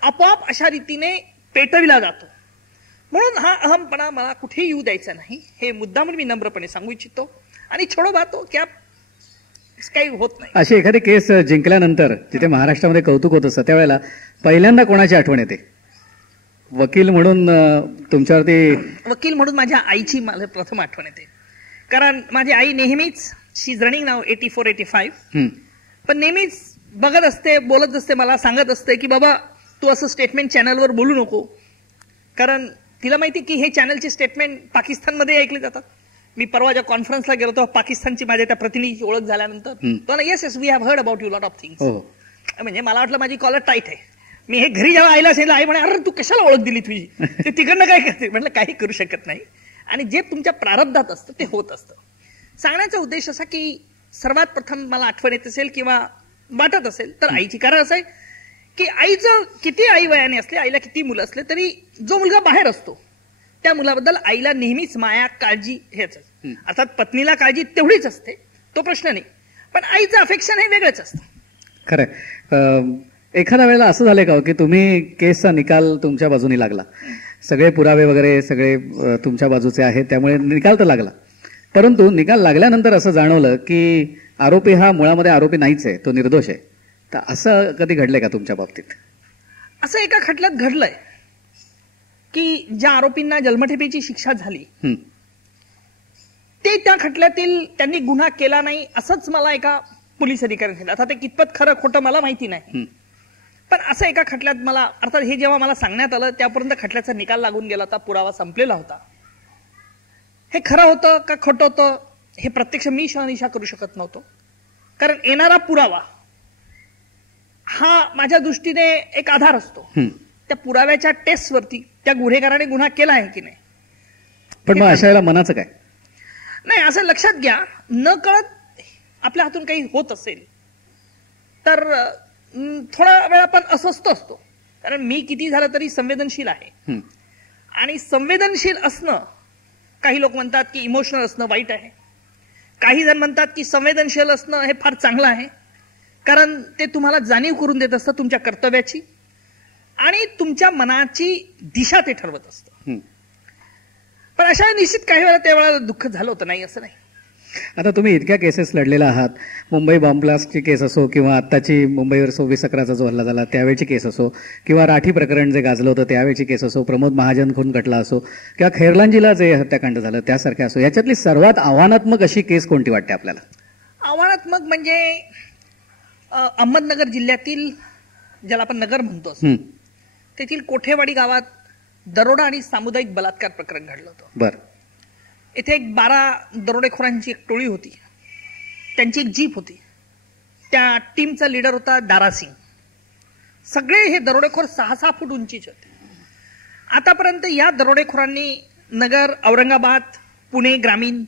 आपोआप अशा रीतीने पेटविला जातो. म्हणून हा अहमपणा मला कुठेही येऊ द्यायचा नाही, हे मुद्दाम मी नम्रपणे सांगू इच्छितो. आणि छोडो बातो क्या काही होत नाही. अशी एखादी केस जिंकल्यानंतर जिथे महाराष्ट्रामध्ये कौतुक होत असतं त्यावेळेला पहिल्यांदा कोणाची आठवण येते? वकील म्हणून तुमच्यावरती? वकील म्हणून माझ्या आईची मला प्रथम आठवण येते, कारण माझी आई नेहमीच, शी इज रनिंग नाव 84-85, पण नेहमीच बघत असते, बोलत असते, मला सांगत असते की बाबा तू असं स्टेटमेंट चॅनलवर बोलू नको, कारण तिला माहिती की हे चॅनलचे स्टेटमेंट पाकिस्तानमध्ये ऐकले जातात. मी परवा ज्या कॉन्फरन्सला गेलो तेव्हा पाकिस्तानची माझ्या त्या प्रतिनिधीची ओळख झाल्यानंतर तो yes yes we have heard about you lot of things. म्हणजे मला वाटलं माझी कॉलर टाईट आहे. मी हे घरी जेव्हा आईला सांगितलं, आई म्हणे अरे तू कशाला ओळख दिली तुझी, ते तिकडनं काय करते, म्हटलं काही करू शकत नाही, आणि जे तुमच्या प्रारब्धात असतं ते होत असतं. सांगण्याचा उद्देश असा की सर्वात प्रथम मला आठवण येत असेल किंवा वाटत असेल तर आईची. कारण असं आहे की आईचं किती आई वयाने असले, आईला किती मुलं असले तरी जो मुलगा बाहेर असतो त्या मुलाबद्दल आईला नेहमीच माया, काळजी हेच. अर्थात पत्नीला काळजी तेवढीच असते, तो प्रश्न नाही, पण आईचं अफेक्शन हे वेगळंच असतं. खरंय. एखाद्या वेळेला असं झालंय का की तुम्ही केसचा निकाल तुमच्या बाजूने लागला, सगळे पुरावे वगैरे सगळे तुमच्या बाजूचे आहेत, त्यामुळे निकाल तर लागला, परंतु निकाल लागल्यानंतर असं जाणवलं की आरोपी हा मुळामध्ये आरोपी नाहीच आहे, तो निर्दोष आहे, तर असं कधी घडलंय का तुमच्या बाबतीत? असं एका खटल्यात घडलंय की ज्या आरोपींना जन्मठेपेची शिक्षा झाली ते त्या खटल्यातील त्यांनी गुन्हा केला नाही असंच मला एका पोलीस अधिकाऱ्याने सांगितलं. आता ते कितपत खरं खोटं मला माहिती नाही, पण असं एका खटल्यात मला, अर्थात हे जेव्हा मला सांगण्यात आलं त्यापर्यंत खटल्याचा निकाल लागून गेला होता, पुरावा संपलेला होता. हे खरं होतं का खोटं होतं हे प्रत्यक्ष मी शहानिशा करू शकत नव्हतो, कारण येणारा पुरावा हा माझ्या दृष्टीने एक आधार असतो. त्या पुराव्याच्या टेस्टवरती त्या गुन्हेगाराने गुन्हा केला आहे की नाही. पण मग अशा वेळेला मनाचं काय? नाही, असं लक्षात घ्या, न कळत आपल्या हातून काही होत असेल तर थोडा वेळ आपण अस्वस्थ असतो, कारण मी किती झालं तरी संवेदनशील आहे. आणि संवेदनशील असणं, काही लोक म्हणतात की इमोशनल असणं वाईट आहे, काही जण म्हणतात की संवेदनशील असणं हे फार चांगलं आहे, कारण ते तुम्हाला जाणीव करून देत असतं तुमच्या कर्तव्याची आणि तुमच्या मनाची दिशा ते ठरवत असतं. पण अशा निश्चित काही वेळा त्यावेळेला दुःख झालं होतं, नाही असं नाही. आता तुम्ही इतक्या केसेस लढलेला आहात, मुंबई बॉम्ब ब्लास्टची केस असो किंवा आत्ताची मुंबईवर 26/11चा जो हल्ला झाला त्यावेळची केस असो किंवा राठी प्रकरण जे गाजलं होतं त्यावेळची केस असो, प्रमोद महाजन खून खटला असो किंवा खैरलांजीला जे हत्याकांड झालं त्यासारखे असो, याच्यातली सर्वात आव्हानात्मक अशी केस कोणती वाटते आपल्याला? आव्हानात्मक म्हणजे अहमदनगर जिल्ह्यातील, ज्याला आपण नगर म्हणतो, तेथील कोठेवाडी गावात दरोडा आणि सामुदायिक बलात्कार प्रकरण घडलं होतं. बरं. इथे एक 12 दरोडेखोरांची एक टोळी होती, त्यांची एक जीप होती, त्या टीमचा लीडर होता दारासिंग. सगळे हे दरोडेखोर 6-6 फूट उंचीचे होते. आतापर्यंत या दरोडेखोरांनी नगर, औरंगाबाद, पुणे ग्रामीण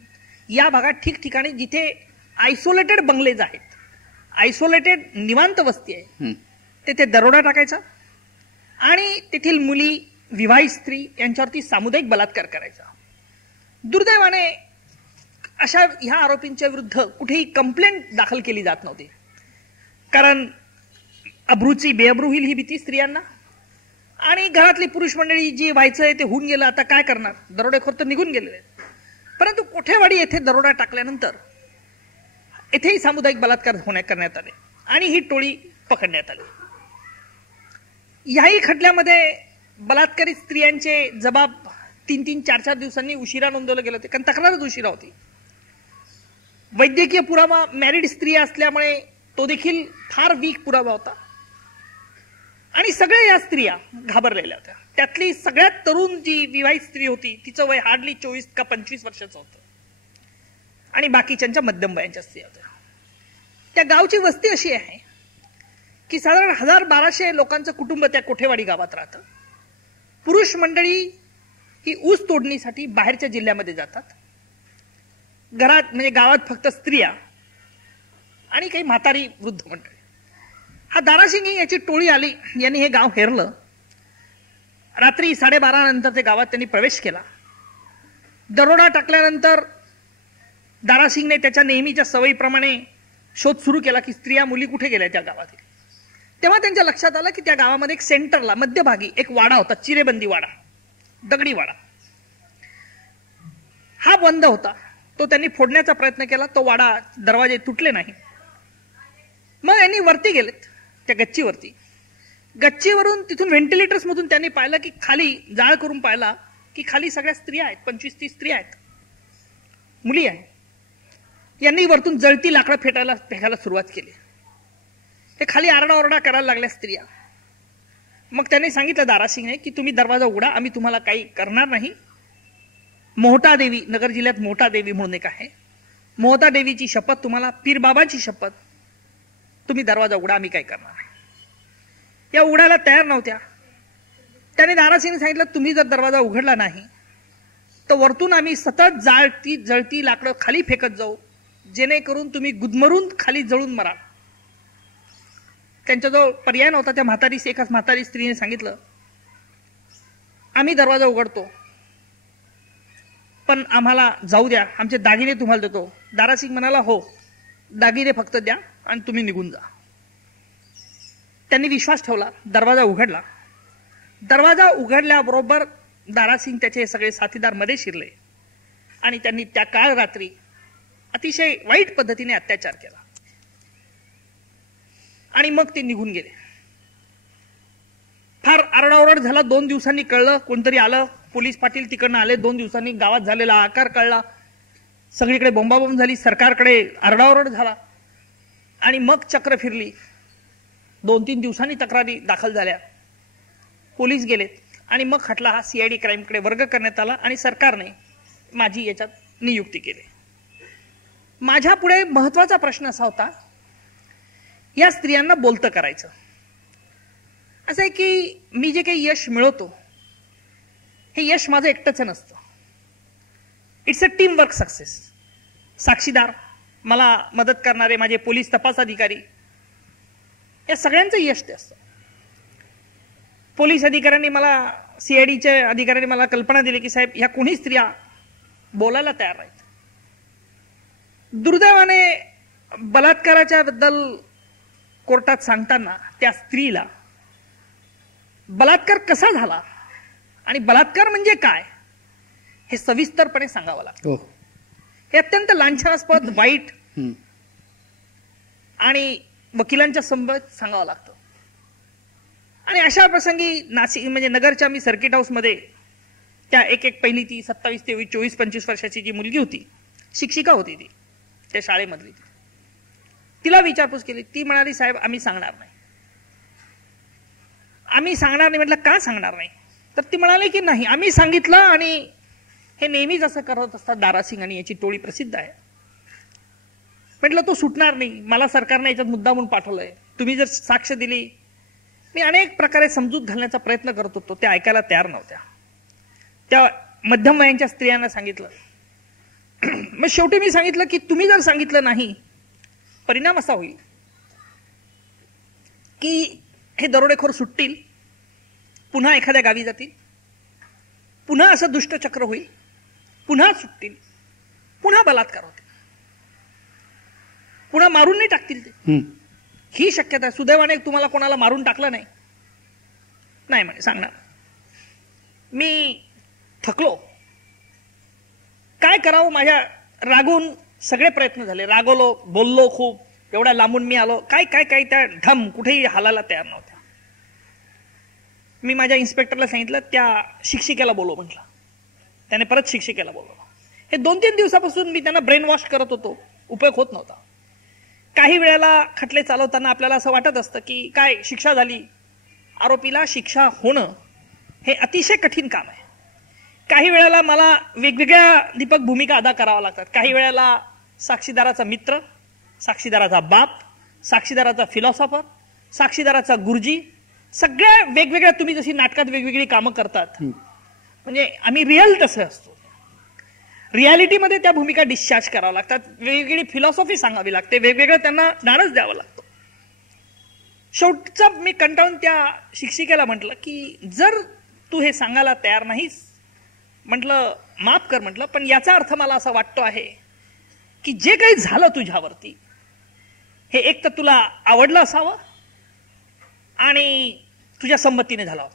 या भागात ठिकठिकाणी जिथे आयसोलेटेड बंगलेज आहेत, आयसोलेटेड निवांत वस्ती आहे, तेथे दरोडा टाकायचा आणि तेथील मुली, विवाहित स्त्री यांच्यावरती सामुदायिक बलात्कार करायचा. दुर्दैवाने अशा ह्या आरोपींच्या विरुद्ध कुठेही कंप्लेंट दाखल केली जात नव्हती, कारण अब्रूची बेअब्रू होईल ही भीती स्त्रियांना, आणि घरातली पुरुष मंडळी जी व्हायचंय ते होऊन गेलं, आता काय करणार, दरोडेखोर तर निघून गेलेले आहेत. परंतु कोठेवाडी येथे दरोडा टाकल्यानंतर येथेही सामुदायिक बलात्कार करण्यात आले आणि ही टोळी पकडण्यात आली. याही खटल्यामध्ये बलात्कारित स्त्रियांचे जबाब 3-3, 4-4 दिवसांनी उशिरा नोंदवलं गेलं होते, कारण तक्रारच उशिरा होती. वैद्यकीय पुरावा मॅरिड स्त्री असल्यामुळे तो देखील फार वीक पुरावा होता आणि सगळ्या या स्त्रिया घाबरलेल्या होत्या. त्यातली सगळ्यात तरुण जी विवाहित स्त्री होती तिचं वय हार्डली 24 का 25 वर्षाचं होतं आणि बाकीच्यांच्या मध्यम वयांच्या स्त्रिया होत्या. त्या गावची वस्ती अशी आहे की साधारण 1200 लोकांचं कुटुंब त्या कोठेवाडी गावात राहतं. पुरुष मंडळी ही ऊस तोडणीसाठी बाहेरच्या जिल्ह्यामध्ये जातात. घरात म्हणजे गावात फक्त स्त्रिया आणि काही म्हातारी वृद्ध मंडळी. हा दारासिंग याची टोळी आली, यांनी हे गाव हेरलं. रात्री 12:30 नंतर ते गावात त्यांनी प्रवेश केला. दरोडा टाकल्यानंतर दारासिंगने त्याच्या नेहमीच्या सवयीप्रमाणे शोध सुरू केला की स्त्रिया मुली कुठे गेल्या त्या गावातील. तेव्हा त्यांच्या लक्षात आलं की त्या गावामध्ये एक सेंटरला मध्यभागी एक वाडा होता, चिरेबंदी वाडा, दगडी वाडा. हा बंद होता, तो त्यांनी फोडण्याचा प्रयत्न केला, तो वाडा दरवाजे तुटले नाही. मग यांनी वरती गेलेत त्या गच्चीवरती. गच्चीवरून तिथून व्हेंटिलेटर्स मधून त्यांनी पाहिलं की खाली जाळ करून पाहिला की खाली सगळ्या स्त्रिया आहेत, 25-30 स्त्रिया आहेत, मुली आहेत. यांनी वरतून जळती लाकडं फेकायला सुरुवात केली. ते खाली आरडाओरडा करायला लागल्या स्त्रिया. मग त्यांनी सांगितलं दारासिंगने की तुम्ही दरवाजा उघडा, आम्ही तुम्हाला काही करणार नाही. मोहटा देवी, नगर जिल्ह्यात मोहटा देवी म्हणून एक आहे, मोहटा देवीची शपथ, तुम्हाला पीर बाबाची शपथ, तुम्ही दरवाजा उघडा, आम्ही काही करणार नाही. या उघडायला तयार नव्हत्या. त्याने दारासिंगने सांगितलं तुम्ही जर दरवाजा उघडला नाही तर वरतून आम्ही सतत जळती लाकडं खाली फेकत जाऊ, जेणेकरून तुम्ही गुदमरून खाली जळून मराल. त्यांचा जो पर्याय नव्हता, त्या एकाच म्हातारी स्त्रीने सांगितलं आम्ही दरवाजा उघडतो पण आम्हाला जाऊ द्या, आमचे दागिने तुम्हाला देतो. दारासिंग म्हणाला हो, दागिने फक्त द्या आणि तुम्ही निघून जा. त्यांनी विश्वास ठेवला, दरवाजा उघडला. दरवाजा उघडल्याबरोबर दारासिंग त्याचे सगळे साथीदार मध्ये शिरले आणि त्यांनी त्या काळ रात्री अतिशय वाईट पद्धतीने अत्याचार केला. आणि मग ते निघून गेले. फार आरडाओरड झाला. 2 दिवसांनी कळलं, कोणतरी आलं, पोलीस पाटील तिकडनं आले. 2 दिवसांनी गावात झालेला आकार कळला, सगळीकडे बोंबाबोंब झाली, सरकारकडे आरडाओरड झाला आणि मग चक्र फिरली. 2-3 दिवसांनी तक्रारी दाखल झाल्या, पोलीस गेलेत आणि मग खटला हा CID क्राईमकडे वर्ग करण्यात आला आणि सरकारने माझी याच्यात नियुक्ती केली. माझ्या पुढे महत्वाचा प्रश्न असा होता, या स्त्रियांना बोलतं करायचं. असं आहे की मी जे काही यश मिळवतो हे यश माझं एकटंच नसतं. It's a team work success. साक्षीदार, मला मदत करणारे माझे पोलीस तपास अधिकारी, या सगळ्यांचं यश ते असतं. पोलीस अधिकाऱ्यांनी मला, CIDच्या अधिकाऱ्यांनी मला कल्पना दिली की साहेब ह्या कोणी स्त्रिया बोलायला तयार नाहीत. दुर्दैवाने बलात्काराच्या बद्दल कोर्टात सांगताना त्या स्त्रीला बलात्कार कसा झाला आणि बलात्कार म्हणजे काय हे सविस्तरपणे सांगावं लागतं. हे अत्यंत लांछनास्पद, वाईट आणि वकिलांच्या समवेत सांगावं लागतं. आणि अशा प्रसंगी नाशिक म्हणजे नगरच्या मी सर्किट हाऊसमध्ये त्या एक पहिली ती 27, 23, 24, 25 वर्षाची जी मुलगी होती, शिक्षिका होती ती त्या शाळेमधली, तिला विचारपूस केली. ती म्हणाली साहेब आम्ही सांगणार नाही. आम्ही सांगणार नाही. म्हटलं का सांगणार नाही? तर ती म्हणाली की नाही, आम्ही सांगितलं आणि हे नेहमीच असं करत असतात दारासिंग आणि याची टोळी प्रसिद्ध आहे. म्हटलं तो सुटणार नाही, मला सरकारने याच्यात मुद्दा म्हणून पाठवलंय, तुम्ही जर साक्ष दिली. मी अनेक प्रकारे समजूत घालण्याचा प्रयत्न करत होतो, त्या ऐकायला तयार नव्हत्या. त्या मध्यम वयांच्या स्त्रियांना सांगितलं. मग शेवटी मी सांगितलं की तुम्ही जर सांगितलं नाही, परिणाम असा होईल की हे दरोडेखोर सुटतील, पुन्हा एखाद्या गावी जातील, पुन्हा असं दुष्टचक्र होईल, पुन्हा सुटतील, पुन्हा बलात्कार होतील, पुन्हा मारून नाही टाकतील ते. ही शक्यता आहे. सुदैवाने तुम्हाला कोणाला मारून टाकलं नाही. नाही म्हणे सांगणार. मी थकलो. काय करावं? माझ्या रागून सगळे प्रयत्न झाले, रागवलो, बोललो खूप, एवढ्या लांबून मी आलो, काय काय काय त्या ढम कुठेही हालायला तयार नव्हत्या. मी माझ्या इन्स्पेक्टरला सांगितलं त्या शिक्षिकेला बोलव म्हटलं. त्याने परत शिक्षिकेला बोलवलं. हे 2-3 दिवसापासून मी त्यांना ब्रेन वॉश करत होतो, उपयोग होत नव्हता. काही वेळेला खटले चालवताना आपल्याला असं वाटत असतं की काय शिक्षा झाली, आरोपीला शिक्षा होणं हे अतिशय कठीण काम आहे. काही वेळेला मला वेगवेगळ्या दीपक भूमिका अदा कराव्या लागतात. काही वेळेला साक्षीदाराचा मित्र, साक्षीदाराचा बाप, साक्षीदाराचा फिलॉसॉफर, साक्षीदाराचा गुरुजी, सगळ्या वेगवेगळ्या, तुम्ही जशी नाटकात वेगवेगळी कामं करतात, म्हणजे आम्ही रिअल तसं असतो. रियालिटीमध्ये त्या भूमिका डिस्चार्ज कराव्या लागतात, वेगवेगळी फिलॉसॉफी सांगावी लागते, वेगवेगळं त्यांना धाडस द्यावं लागतं. शेवटचा मी कंटाळून त्या शिक्षिकेला म्हटलं की जर तू हे सांगायला तयार नाहीस, म्हटलं माफ कर म्हटलं, पण याचा अर्थ मला असा वाटतो आहे की जे काही झालं तुझ्यावरती हे एक तर तुला आवडलं असावं आणि तुझ्या संमतीने झालं.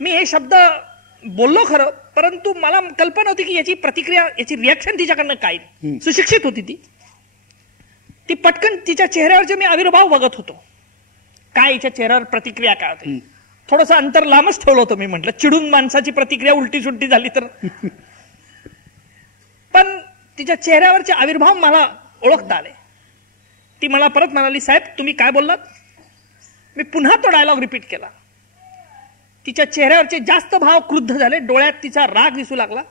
मी हे शब्द बोललो खरं, परंतु मला कल्पना होती की याची प्रतिक्रिया, याची रिॲक्शन तिच्याकडनं काय. सुशिक्षित होती ती पटकन तिच्या चेहऱ्यावरचे मी आविर्भाव बघत होतो, काय हिच्या चेहऱ्यावर प्रतिक्रिया काय होती. थोडंसं अंतर लांबच ठेवलं होतं. मी म्हटलं चिडून माणसाची प्रतिक्रिया उलटी सुलटी झाली तर. पण तिच्या चेहऱ्यावरचे आविर्भाव मला ओळखता आले. ती मला परत म्हणाली साहेब तुम्ही काय बोललात. मी पुन्हा तो डायलॉग रिपीट केला. तिच्या चेहऱ्यावरचे जास्त भाव क्रुद्ध झाले, डोळ्यात तिचा राग दिसू लागला.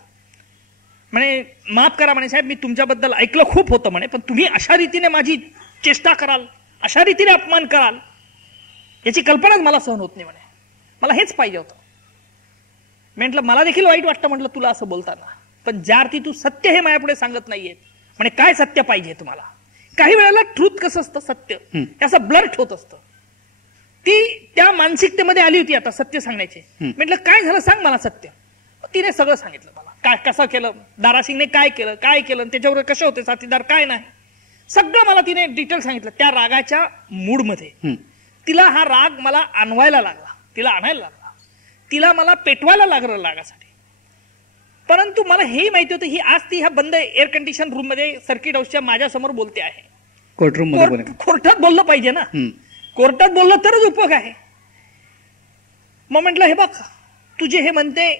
म्हणे माफ करा म्हणे साहेब, मी तुमच्याबद्दल ऐकलं खूप होतं म्हणे, पण तुम्ही अशा रीतीने माझी चेष्टा कराल, अशा रीतीने अपमान कराल, याची कल्पनाच मला सहन होत नाही म्हणे. मला हेच पाहिजे होतं. म्हटलं मला देखील वाईट वाटतं म्हटलं तुला असं बोलताना, पण ज्या अर्थी तू सत्य हे माझ्यापुढे सांगत नाहीये, म्हणे काय सत्य पाहिजे तुम्हाला. काही वेळेला ट्रूथ कसं असतं, सत्य असं ब्लर्ट होत असतं. ती त्या मानसिकतेमध्ये आली होती आता सत्य सांगण्याचे. म्हटलं काय झालं सांग मला सत्य. तिने सगळं सांगितलं मला, काय कसं केलं, दारासिंगने काय केलं, त्याच्यावर कसे होते साथीदार, काय नाही, सगळं मला तिने डिटेल सांगितलं. त्या रागाच्या मूडमध्ये तिला हा राग मला आणवायला लागला, तिला आणायला लागला, तिला मला पेटवायला लागलं रागासाठी. परंतु मला हेही माहिती होतं ही आज ती ह्या बंद एअर कंडिशन रूम मध्ये सर्किट हाऊसच्या माझ्या समोर बोलते आहे. कोर्टरूम मध्ये बोला. कोर्टात बोललं पाहिजे ना. कोर्टात बोललं तरच उपयोग आहे. मग म्हटलं हे बघ, तुझे हे म्हणते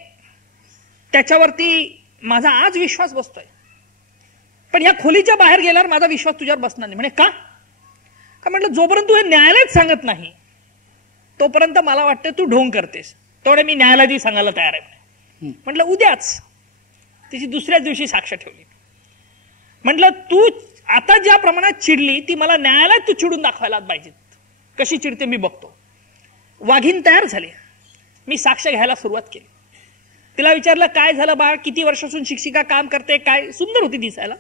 त्याच्यावरती माझा आज विश्वास बसतोय, पण या खोलीच्या बाहेर गेल्यावर माझा विश्वास तुझ्यावर बसणार नाही. म्हणे का? म्हटलं जोपर्यंत तू हे न्यायालयात सांगत नाही तोपर्यंत मला वाटतं तू ढोंग करतेस. तेवढे मी न्यायालयातही सांगायला तयार आहे. म्हटलं उद्याच. तिची दुसऱ्याच दिवशी साक्ष ठेवली. म्हटलं तू आता ज्या प्रमाणात चिडली ती मला न्यायालयात तू चिडून दाखवायला पाहिजे. कशी चिडते मी बघतो. वाघीण तयार झाली. मी साक्ष घ्यायला सुरुवात केली. तिला विचारलं काय झालं बाळ, किती वर्षापासून शिक्षिका काम करते, काय सुंदर होती दिसायला,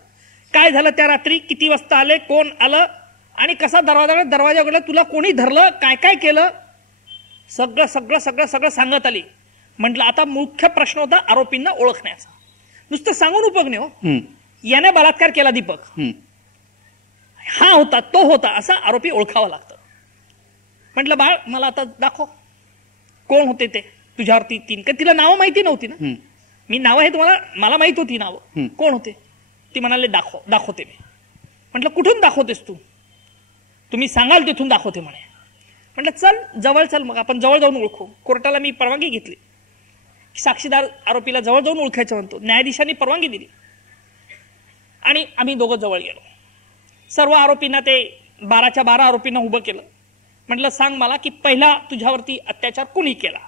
काय झालं त्या रात्री, किती वाजता आले, कोण आलं आणि कसा दरवाजा उघडला, तुला कोणी धरलं, काय काय केलं, सगळं सगळं सगळं सगळं सांगत आली. म्हटलं आता मुख्य प्रश्न होता आरोपींना ओळखण्याचा. नुसतं सांगून उपयोग नाही हो. याने बलात्कार केला दीपक, हा होता तो होता असा आरोपी ओळखावा लागतं. म्हटलं बाळ मला आता दाखव कोण होते ते तुझ्यावरती तीन. का तिला नावं माहिती नव्हती ना. मी नावं हे तुम्हाला, मला माहित होती नावं, कोण होते ती. म्हणाले दाखवते मी. म्हटलं कुठून दाखवतेस तू? तुम्ही सांगाल तिथून दाखवते म्हणे. म्हटलं चल जवळ चल, मग आपण जवळ जाऊन ओळखू. कोर्टाला मी परवानगी घेतली. साक्षीदार आरोपीला जवळ जाऊन ओळखायचं म्हणतो. न्यायाधीशांनी परवानगी दिली आणि आम्ही दोघं जवळ गेलो. सर्व आरोपींना ते 12च्या 12 आरोपींना उभं केलं. म्हटलं सांग मला की पहिला तुझ्यावरती अत्याचार कुणी केला.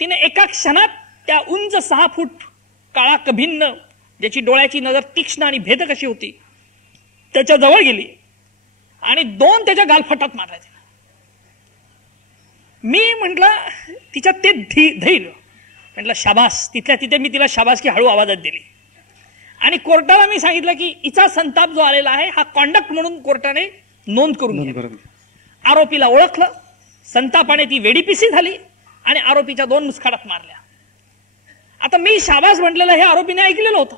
तिने एका क्षणात त्या उंच 6 फूट काळा कभिन्न, ज्याची डोळ्याची नजर तीक्ष्ण आणि भेद कशी होती, त्याच्या जवळ गेली आणि 2 त्याच्या गालफटात मारल्या. मी म्हटलं तिच्या ते धैर्य, म्हटलं शाबास. तिथल्या तिथे मी तिला शाबासकी हळू आवाजात दिली आणि कोर्टाला मी सांगितलं की हिचा संताप जो आलेला आहे हा कॉन्डक्ट म्हणून कोर्टाने नोंद करून घ्या. आरोपीला ओळखलं. संतापाने ती वेडीपिसी झाली आणि आरोपीच्या 2 मुस्कारात मारल्या. आता मी शाबास म्हटलेलं हे आरोपीने ऐकलेलं होतं.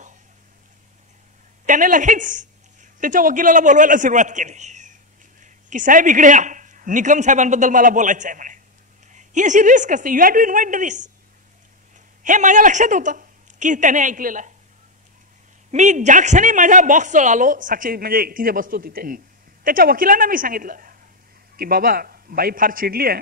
त्याने लगेच त्याच्या वकिलाला बोलवायला सुरुवात केली की साहेब इकडे या, निकम साहेबांबद्दल मला बोलायचं आहे म्हणे. ही अशी रिस्क असते. You have to invite the risk. हे माझ्या लक्षात होतं की त्याने ऐकलेलं आहे. मी ज्या क्षणी माझ्या बॉक्सजवळ आलो, साक्षी म्हणजे तिथे बसतो तिथे, त्याच्या वकिलांना मी सांगितलं की बाबा बाई फार चिडली आहे.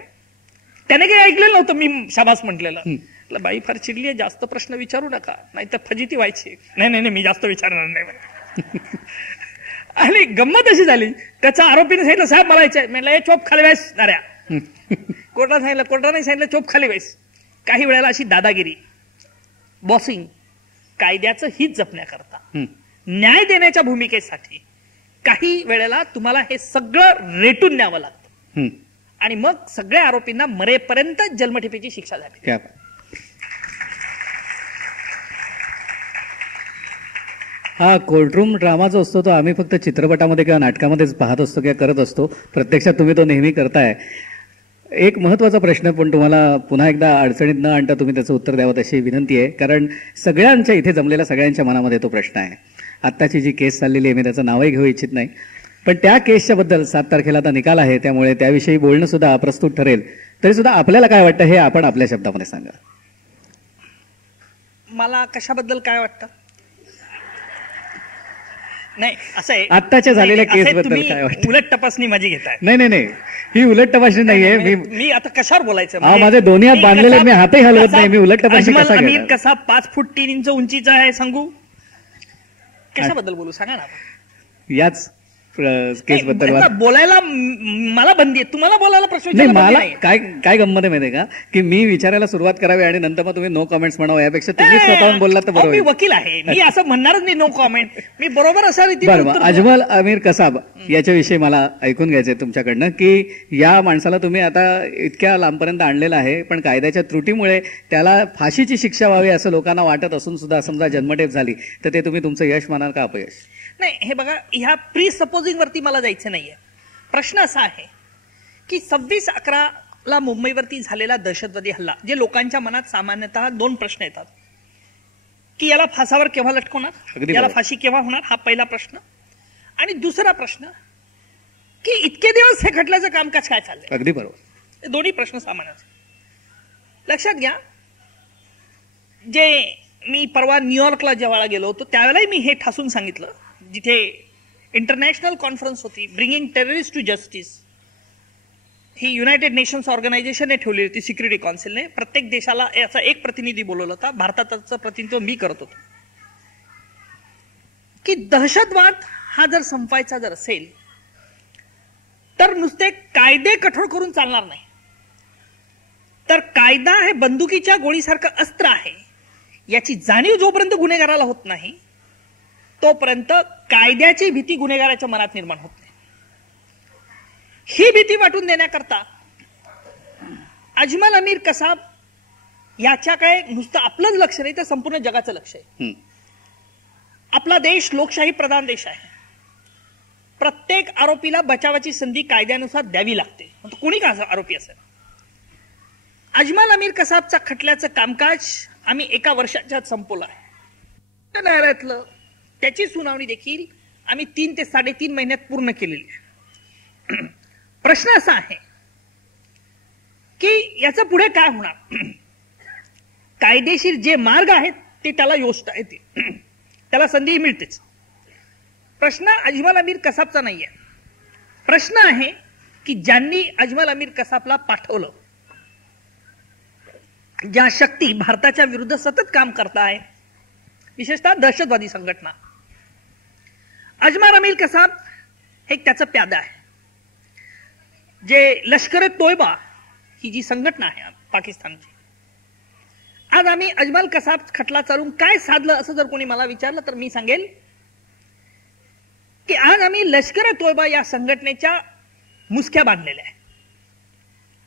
त्याने काही ऐकलेलं नव्हतं मी शाबास म्हटलेलं. बाई फार चिडली आहे, जास्त प्रश्न विचारू नका नाही तर फजिती व्हायची. नाही मी जास्त विचारणार नाही. आणि गंमत अशी झाली, त्याचा आरोपीने सांगितलं साहेब मला यायचंय. म्हटलं हे चोप खाली व्हायस नाऱ्या. कोर्टाने सांगितलं चोप खाली व्हायस. काही वेळेला अशी दादागिरी, बॉसिंग, कायद्याचं हित जपण्याकरता, न्याय देण्याच्या भूमिकेसाठी काही वेळेला तुम्हाला हे सगळं रेटून न्यावं लागतं आणि मग सगळ्या आरोपींना मरेपर्यंत जन्मठेपेची शिक्षा झाली. हा कोर्टरूम ड्रामा जो असतो तो आम्ही फक्त चित्रपटामध्ये किंवा नाटकामध्येच पाहत असतो किंवा करत असतो. प्रत्यक्षात तुम्ही तो नेहमी करताय. एक महत्वाचा प्रश्न पण तुम्हाला पुन्हा एकदा अडचणीत न आणता तुम्ही त्याचं उत्तर द्यावं अशी विनंती आहे, कारण सगळ्यांच्या इथे जमलेल्या सगळ्यांच्या मनामध्ये तो प्रश्न आहे. आत्ताची जी केस चाललेली आहे मी त्याचं नावही घेऊ इच्छित नाही, पण त्या केसच्या बद्दल 7 तारखेला आता निकाल आहे, त्यामुळे त्याविषयी बोलणं सुद्धा अप्रस्तुत ठरेल. तरी सुद्धा आपल्याला काय वाटतं हे आपण आपल्या शब्दामध्ये सांगा. मला कशाबद्दल काय वाटतं? नाही असं आहे, आत्ताच्या झालेल्या केसबद्दल काय वाटतं? उलट तपासणी माझी घेताय. नाही ही उलट तपासणी नाहीये. मी आता कशावर बोलायचं? माझे दोन्ही हात बांधलेले, मी हातही हलवत नाही. मी उलट तपासणी कसा मी कसा 5 फूट 3 इंच उंचीचा आहे सांगू? कशाबद्दल बोलू सांगा ना. याच केसबद्दल बोलायला मला बंदी आहे, तुम्हाला बोलायला प्रश्न नाही. मला काय गंमत आहे माहिती का, की मी विचारायला सुरुवात करावी आणि नंतर मग तुम्ही नो कमेंट्स म्हणावं, यापेक्षा तुम्ही स्वतःहून बोललात तर बरोबर. मी वकील आहे, मी असं म्हणणारच नाही नो कमेंट. मी बरोबर असा बरोबर. अजमल अमीर कसाब याच्याविषयी मला ऐकून घ्यायचंय तुमच्याकडनं की या माणसाला तुम्ही आता इतक्या लांबपर्यंत आणलेलं आहे, पण कायद्याच्या त्रुटीमुळे त्याला फाशीची शिक्षा व्हावी असं लोकांना वाटत असून सुद्धा समजा जन्मठेप झाली तर ते तुम्ही तुमचं यश मानाल का अपयश? नाही, हे बघा, ह्या प्री सपोजिंग वरती मला जायचं नाहीये. प्रश्न असा आहे की 26/11 मुंबईवरती झालेला दहशतवादी हल्ला, जे लोकांच्या मनात सामान्यतः 2 प्रश्न येतात की याला फासावर केव्हा लटकवणार, याला फाशी केव्हा होणार, हा पहिला प्रश्न. आणि दुसरा प्रश्न की इतके दिवस हे खटल्याचं कामकाज काय चाललंय. अगदी बरोबर. दोन्ही प्रश्न सामान्य लक्षात घ्या. जे मी परवा न्यूयॉर्कला जेव्हा गेलो होतो त्यावेळेला मी हे ठासून सांगितलं, जिथे इंटरनॅशनल कॉन्फरन्स होती ब्रिंगिंग टेररिस्ट टू जस्टिस, ही युनायटेड नेशन्स ऑर्गनायझेशनने ठेवली होती, सिक्युरिटी काउन्सिलने. प्रत्येक देशाला याचा एक प्रतिनिधी बोलवला होता. भारताचं प्रतिनिधित्व मी करत होतो. की दहशतवाद हा जर संपायचा जर असेल तर नुसते कायदे कठोर करून चालणार नाही, तर कायदा हे बंदुकीच्या गोळीसारखं अस्त्र आहे याची जाणीव जोपर्यंत गुन्हेगाराला होत नाही तोपर्यंत कायद्याची भीती गुन्हेगाराच्या मनात निर्माण होत नाही. ही भीती वाटून देण्याकरता अजमल अमीर कसाब याच्याकडे नुसतं आपलंच लक्ष नाही तर संपूर्ण जगाचं लक्ष आहे. आपला देश लोकशाही प्रधान देश आहे. प्रत्येक आरोपीला बचावाची संधी कायद्यानुसार द्यावी लागते, कोणी का आरोपी असेल. अजमल अमीर कसाबचा खटल्याचं कामकाज आम्ही 1 वर्षाच्या आत संपवलं आहे. न्यायालयातलं त्याची सुनावणी देखील आम्ही 3 ते 3.5 महिन्यात पूर्ण केलेली आहे. प्रश्न असा आहे की याचं पुढे काय होणार. कायदेशीर जे मार्ग आहेत ते त्याला योजना येते, त्याला संधी मिळतेच. प्रश्न अजमल अमीर कसाबचा नाहीये. प्रश्न आहे की ज्यांनी अजमल अमीर कसाबला पाठवलं, ज्या शक्ती भारताच्या विरुद्ध सतत काम करताय, विशेषतः दहशतवादी संघटना. अजमल अमीर कसाब हे त्याचं प्यादा आहे. जे लष्कर ए तोयबा ही जी संघटना आहे पाकिस्तानची, आज आम्ही अजमल कसाब खटला चालून काय साधलं असं जर कोणी मला विचारलं तर मी सांगेल की आज आम्ही लष्कर ए तोयबा या संघटनेच्या मुसक्या बांधलेल्या आहे.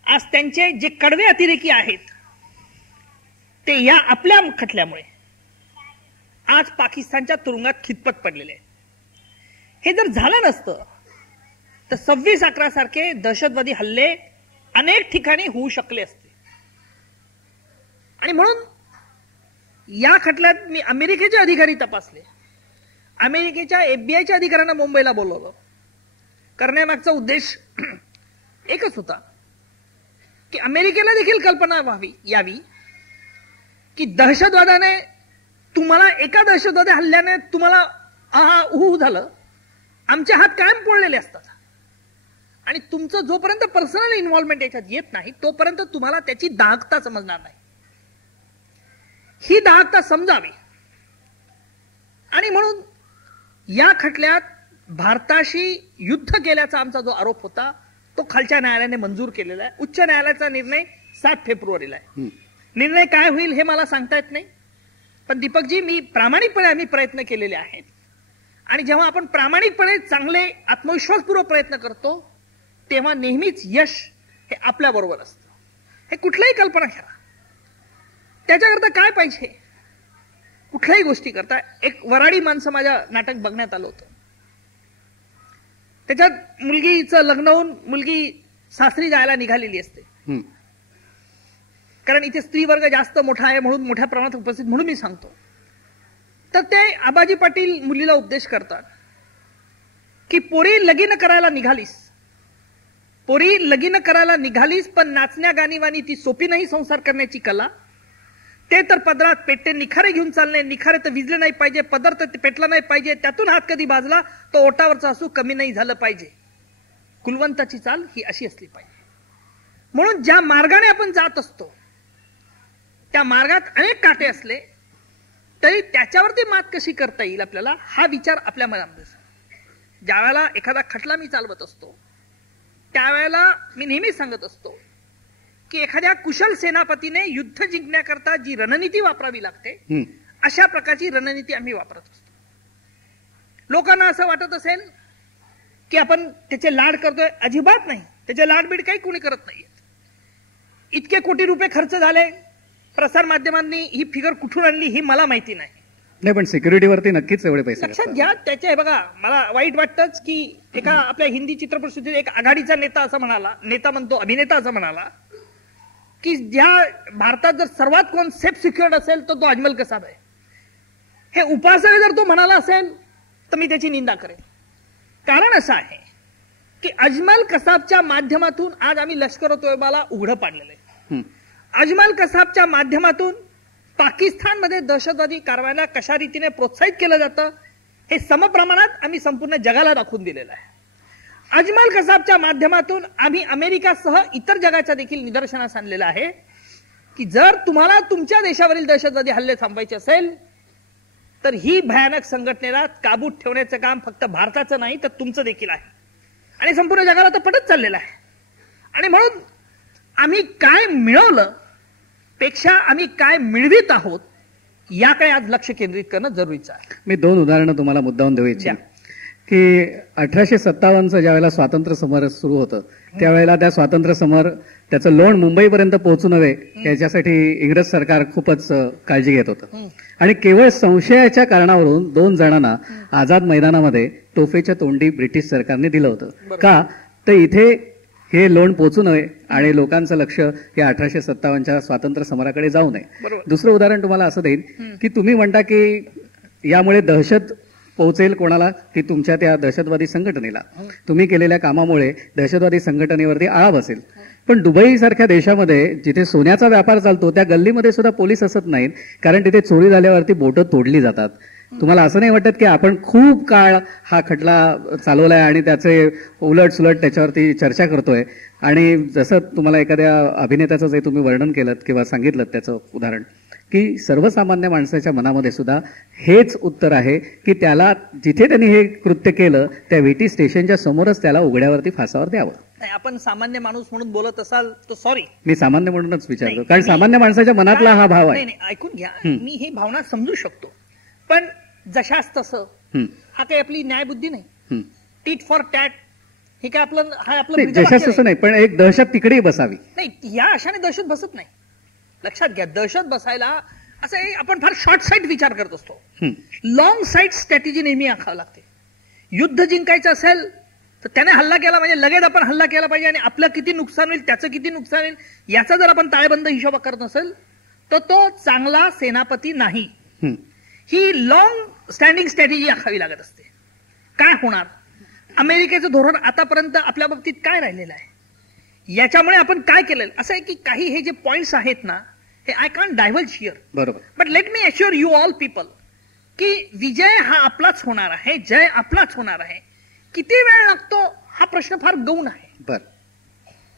आज त्यांचे जे कडवे अतिरेकी आहेत ते या आपल्या खटल्यामुळे आज पाकिस्तानच्या तुरुंगात खितपत पडलेले आहेत. हे जर झालं नसतं तर 26/11 सारखे दहशतवादी हल्ले अनेक ठिकाणी होऊ शकले असते. आणि म्हणून या खटल्यात मी अमेरिकेचे अधिकारी तपासले. अमेरिकेच्या FBI अधिकाऱ्यांना मुंबईला बोलवलं. करण्यामागचा उद्देश एकच होता की अमेरिकेला देखील कल्पना यावी की दहशतवादाने तुम्हाला, एका दहशतवादी हल्ल्याने तुम्हाला झालं, आमचे हात कायम पोळलेले असतात आणि तुमचं जोपर्यंत पर्सनल इन्व्हॉल्वमेंट याच्यात येत नाही तोपर्यंत तुम्हाला त्याची दाहकता समजणार नाही. ही दाहकता समजावी. आणि म्हणून या खटल्यात भारताशी युद्ध केल्याचा आमचा जो आरोप होता तो खालच्या न्यायालयाने मंजूर केलेला आहे. उच्च न्यायालयाचा निर्णय 7 फेब्रुवारीला आहे. निर्णय काय होईल हे मला सांगता येत नाही, पण दीपकजी मी प्रामाणिकपणे आम्ही प्रयत्न केलेले आहेत. आणि जेव्हा आपण प्रामाणिकपणे चांगले आत्मविश्वासपूर्वक प्रयत्न करतो तेव्हा नेहमीच यश हे आपल्या बरोबर असतं. हे कुठल्याही कल्पना घ्या, त्याच्याकरता काय पाहिजे, कुठल्याही गोष्टी करता. एक वराडी माणसं माझ्या नाटक बघण्यात आलं होतं. त्याच्यात मुलगीचं लग्न होऊन मुलगी सासरी जायला निघालेली असते, कारण इथे स्त्री वर्ग जास्त मोठा आहे म्हणून मोठ्या प्रमाणात उपस्थित म्हणून मी सांगतो. तर ते आबाजी पाटील मुलीला उपदेश करतात की पोरी लगीन करायला निघालीस, पण नाचण्या गाणीवाणी ती सोपी नाही संसार करण्याची कला. ते तर पदरात पेटते निखारे घेऊन चालणे, निखारे तर विजले नाही पाहिजे, पदर तर पेटला नाही पाहिजे, त्यातून हात कधी भाजला तो ओटावरचा असू कमी नाही झालं पाहिजे. कुलवंताची चाल ही अशी असली पाहिजे. म्हणून ज्या मार्गाने आपण जात असतो त्या मार्गात अनेक काटे असले तरी त्याच्यावरती मात कशी करता येईल आपल्याला हा विचार आपल्या मनामध्ये. ज्या वेळेला एखादा खटला मी चालवत असतो त्यावेळेला मी नेहमीच सांगत असतो की एखाद्या कुशल सेनापतीने युद्ध जिंकण्याकरता जी रणनीती वापरावी लागते अशा प्रकारची रणनीती आम्ही वापरत असतो. लोकांना असं वाटत असेल की आपण त्याचे लाड करतोय, अजिबात नाही. त्याचे लाडबीड काही कोणी करत नाहीये. इतके कोटी रुपये खर्च झाले, प्रसार माध्यमांनी ही फिगर कुठून आणली ही मला माहिती नाही. पण सिक्युरिटीवरती नक्कीच एवढे पैसे लक्षात घ्या. त्याचे बघा, मला वाईट वाटतंच की एका आपल्या हिंदी चित्रपटसृष्टीत एक आघाडीचा नेता असं म्हणाला, अभिनेता असं म्हणाला की ज्या भारतात जर सर्वात कोण सेफ सिक्युअर्ड असेल तर तो अजमल कसाब आहे. हे उपासक जर तो म्हणाला असेल तर मी त्याची निंदा करेन. कारण असं आहे की अजमल कसाबच्या माध्यमातून आज आम्ही लष्कर ए तोयबाला उघडं पाडलेलं आहे. अजमल कसाबच्या माध्यमातून पाकिस्तानमध्ये दहशतवादी कारवायाला कशा रीतीने प्रोत्साहित केलं जातं हे समप्रमाणात आम्ही संपूर्ण जगाला दाखवून दिलेलं आहे. अजमल कसाबच्या माध्यमातून आम्ही अमेरिकासह इतर जगाच्या देखील निदर्शनास आणलेलं आहे की जर तुम्हाला तुमच्या देशावरील दहशतवादी हल्ले थांबवायचे असेल तर ही भयानक संघटनेला काबूत ठेवण्याचं काम फक्त भारताचं नाही तर तुमचं देखील आहे आणि संपूर्ण जगाला तर पटत चाललेलं आहे. आणि म्हणून आम्ही काय मिळवलं पेक्षा आम्ही काय मिळवित आहोत याकडे आज लक्ष केंद्रित करणं जरुरीचं आहे. मी 2 उदाहरणं तुम्हाला मुद्दावून देऊ इच्छितो की 1857चं ज्यावेळेला स्वातंत्र्य समर सुरू होतं त्यावेळेला त्या स्वातंत्र्य समर त्याचं लोण मुंबईपर्यंत पोहोचू नये याच्यासाठी इंग्रज सरकार खूपच काळजी घेत होतं आणि केवळ संशयाच्या कारणावरून 2 जणांना आझाद मैदानामध्ये तोफेच्या तोंडी ब्रिटिश सरकारने दिलं होतं. का तर इथे हे लोण पोचू नये आणि लोकांचं लक्ष या 1857च्या स्वातंत्र्य समराकडे जाऊ नये. दुसरं उदाहरण तुम्हाला असं देईन की तुम्ही म्हणता की यामुळे दहशत पोहोचेल कोणाला की तुमच्या त्या दहशतवादी संघटनेला तुम्ही केलेल्या कामामुळे दहशतवादी संघटनेवरती आळा बसेल. पण दुबई सारख्या देशामध्ये जिथे सोन्याचा व्यापार चालतो त्या गल्लीमध्ये सुद्धा पोलीस असत नाहीत कारण तिथे चोरी झाल्यावरती बोटं तोडली जातात. तुम्हाला असं नाही वाटत की आपण खूप काळ हा खटला चालवलाय आणि त्याचे उलट सुलट त्याच्यावरती चर्चा करतोय आणि जसं तुम्हाला एखाद्या अभिनेत्याचं जे तुम्ही वर्णन केलं किंवा सांगितलं त्याचं उदाहरण की सर्वसामान्य माणसाच्या मनामध्ये सुद्धा हेच उत्तर आहे की त्याला जिथे त्यांनी हे कृत्य केलं त्या VT स्टेशनच्या समोरच त्याला उघड्यावरती फासावर द्यावं. आपण सामान्य माणूस म्हणून बोलत असाल तर सॉरी, मी सामान्य म्हणूनच विचारतो कारण सामान्य माणसाच्या मनातला हा भाव आहे. ऐकून घ्या, मी ही भावना समजू शकतो पण जशाच तसं हा काही आपली न्यायबुद्धी नाही. टीट फॉर टॅट हे काय आपलं जशाच तसं नाही पण एक दहशत तिकडेही बसावी नाही. या अशाने दहशत बसत नाही. लक्षात घ्या, दहशत बसायला असं आपण फार शॉर्ट साईट विचार करत असतो. लॉंग साईट स्ट्रॅटेजी नेहमी आखावं लागते. युद्ध जिंकायचं असेल तर त्याने हल्ला केला म्हणजे लगेच आपण हल्ला केला पाहिजे आणि आपलं किती नुकसान होईल त्याचं किती नुकसान होईल याचा जर आपण ताळेबंद हिशोब करत नसेल तर तो चांगला सेनापती नाही. ही लॉंग स्टँडिंग स्ट्रॅटेजी आखावी लागत असते. काय होणार, अमेरिकेचं धोरण आतापर्यंत आपल्या बाबतीत काय राहिलेलं आहे याच्यामुळे आपण काय केलेलं असं आहे की काही हे जे पॉइंट्स आहेत ना हे आय कॅन डायव्हर्ज हिअर. बरोबर, but let me assure you all people की विजय हा आपलाच होणार आहे, जय आपलाच होणार आहे. किती वेळ लागतो हा प्रश्न फार गौण आहे.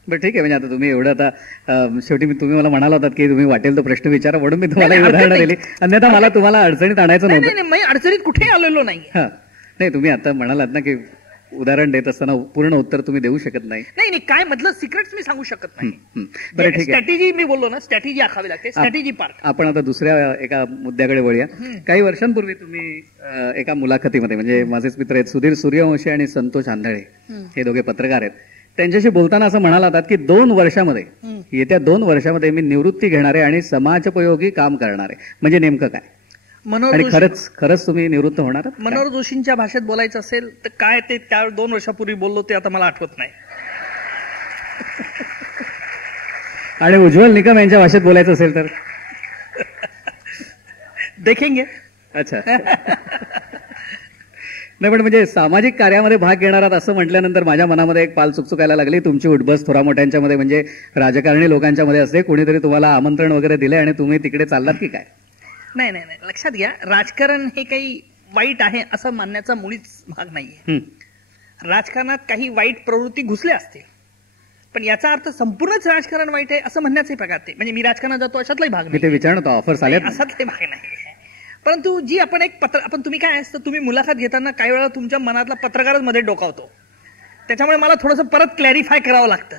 बरं ठीक आहे. म्हणजे आता तुम्ही एवढं आता शेवटी तुम्ही मला म्हणाला होतात की तुम्ही वाटेल तो प्रश्न विचारा म्हणून मी तुम्हाला उदाहरण दिली. अन्यथा मला तुम्हाला अडचणीत आणायचं नव्हतं. नाही, मी अडचणीत कुठेही आलेलो नाही. नाही, तुम्ही आता म्हणालात ना की उदाहरण देत असताना पूर्ण उत्तर तुम्ही देऊ शकत नाही. नाही, काय मधलं सिक्रेट्स मी सांगू शकत नाही. बरं ठीक आहे. स्ट्रॅटेजी मी बोललो ना, स्ट्रॅटेजी आखावी लागते. Strategy part. आपण आता दुसऱ्या एका मुद्द्याकडे वळूया. काही वर्षांपूर्वी तुम्ही एका मुलाखतीमध्ये म्हणजे माझेच मित्र आहेत सुधीर सूर्यवंशी आणि संतोष आंधळे हे दोघे पत्रकार आहेत. त्यांच्याशी बोलताना असं म्हणाला होतात की येत्या 2 वर्षामध्ये मी निवृत्ती घेणारे आणि समाजोपयोगी काम करणारे. म्हणजे नेमकं काय आणि खरंच तुम्ही निवृत्त होणार? मनोहर जोशींच्या भाषेत बोलायचं असेल तर काय ते त्या 2 वर्षापूर्वी बोललो ते आता मला आठवत नाही. आणि उज्ज्वल निकम यांच्या भाषेत बोलायचं असेल तर देखेंगे. अच्छा. नाही पण म्हणजे सामाजिक कार्यामध्ये भाग घेणार आहात असं म्हटल्यानंतर माझ्या मनामध्ये एक पाल चुकचुकायला लागली. तुमची उठबस थोरा मोठ्यांच्या मध्ये म्हणजे राजकारणी लोकांच्या मध्ये असते. कोणीतरी तुम्हाला आमंत्रण वगैरे दिले आणि तुम्ही तिकडे चाललात की काय? नाही, लक्षात घ्या, राजकारण हे काही वाईट आहे असं मानण्याचा मुळीच भाग नाहीये. राजकारणात काही वाईट प्रवृत्ती घुसल्या असतील पण याचा अर्थ संपूर्णच राजकारण वाईट आहे असं म्हणण्याचाही प्रकार ते म्हणजे मी राजकारणात जातो अशातलाही भाग नाही. ते विचारतो ऑफर्स आले असातलाही भाग नाही. परंतु जी आपण तुम्ही काय असतं तुम्ही मुलाखत घेताना काही वेळा तुमच्या मनातला पत्रकारच मध्ये डोकावतो. त्याच्यामुळे मला थोडंसं परत क्लॅरिफाय करावं लागतं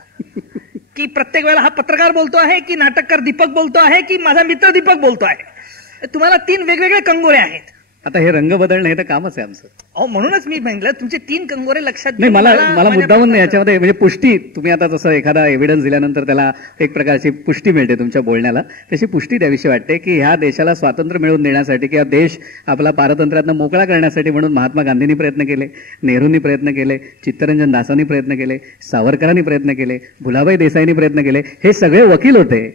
की प्रत्येक वेळेला हा पत्रकार बोलतो आहे की नाटककार दीपक बोलतो आहे की माझा मित्र दीपक बोलतो आहे. तुम्हाला 3 वेगवेगळे कंगोरे आहेत. आता हे रंग बदलणं हे तर कामच आहे आमचं. म्हणूनच मी म्हटलं तुमचे 3 कंगोरे लक्षात नाही. मला मुद्दामून याच्यामध्ये म्हणजे पुष्टी तुम्ही आता जसं एखादा एव्हिडन्स दिल्यानंतर त्याला एक प्रकारची पुष्टी मिळते तुमच्या बोलण्याला तशी पुष्टी द्यावीशी वाटते की ह्या देशाला स्वातंत्र्य मिळवून देण्यासाठी किंवा देश आपला पारतंत्र्यातनं मोकळा करण्यासाठी म्हणून महात्मा गांधींनी प्रयत्न केले, नेहरूंनी प्रयत्न केले, चित्तरंजन दासांनी प्रयत्न केले, सावरकरांनी प्रयत्न केले, भुलाभाई देसाईंनी प्रयत्न केले. हे सगळे वकील होते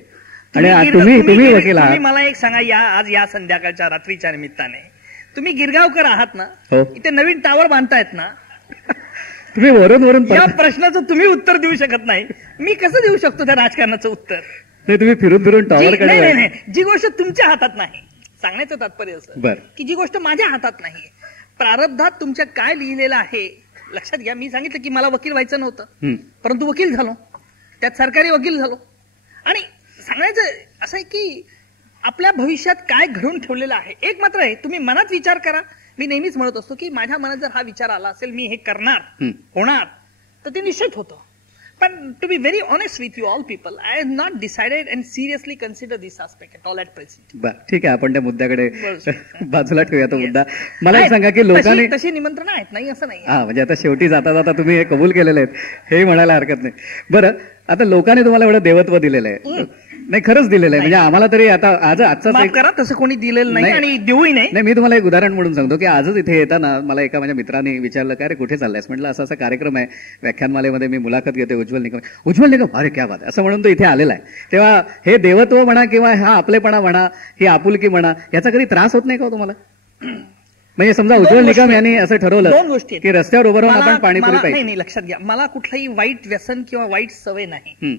आणि तुम्ही वकील आहात. मला एक सांगा, आज या संध्याकाळच्या रात्रीच्या निमित्ताने तुम्ही गिरगावकर आहात ना, इथे नवीन टावर बांधतायत ना, तुम्ही वरून या प्रश्नाचं तुम्ही उत्तर देऊ शकत नाही. मी कसं देऊ शकतो त्या राजकारणाचं उत्तर? नाही, तुम्ही फिरून टॉवर कडे. नाही, जी गोष्ट तुमच्या हातात नाही सांगण्याचं तात्पर्य असं की जी गोष्ट माझ्या हातात नाही प्रारब्धात तुमच्या काय लिहिलेलं आहे लक्षात घ्या. मी सांगितलं की मला वकील व्हायचं नव्हतं, परंतु वकील झालो, त्यात सरकारी वकील झालो. आणि सांगायचं असं आहे की आपल्या भविष्यात काय घडवून ठेवलेलं आहे. एक मात्र आहे, तुम्ही मनात विचार करा. मी नेहमीच म्हणत असतो की माझ्या मनात जर हा विचार आला असेल मी हे करणार होणार तर ते निश्चित होतं. पण to be very honest with you all people, I have not decided and seriously consider this aspect at all at present. बरं, ठीक आहे, आपण त्या मुद्द्याकडे बाजूला ठेवूया तो मुद्दा. मला एक सांगा की लोकांनी तशी निमंत्रण आहेत, नाही असं नाही. हा, म्हणजे आता शेवटी जाता जाता तुम्ही हे कबूल केलेले आहेत हे म्हणायला हरकत नाही. बरं, आता लोकांनी तुम्हाला एवढं देवत्व दिलेलं आहे, नाही खरंच दिलेलं आहे, म्हणजे आम्हाला तरी आता आजचा करा तसं कोणी दिलेलं नाही आणि देऊही नाही. मी तुम्हाला एक उदाहरण म्हणून सांगतो की आजच इथे येताना मला एका माझ्या मित्राने विचारलं काय रे कुठे चाललायस, म्हटलं असा असा कार्यक्रम आहे व्याख्यानमालेमध्ये, मी मुलाखत घेते उज्ज्वल निकम, अरे क्या बात आहे असं म्हणून तो इथे आलेला आहे. तेव्हा हे देवत्व म्हणा किंवा हा आपलेपणा म्हणा, ही आपुलकी म्हणा, याचा कधी त्रास होत नाही का तुम्हाला? म्हणजे समजा उज्ज्वल निकम यांनी असं ठरवलं दोन गोष्टी की रस्त्यावर उभं राहून आपण पाणीपुरी पाहिजे. नाही, लक्षात घ्या, मला कुठलंही वाईट व्यसन किंवा वाईट सवय नाही,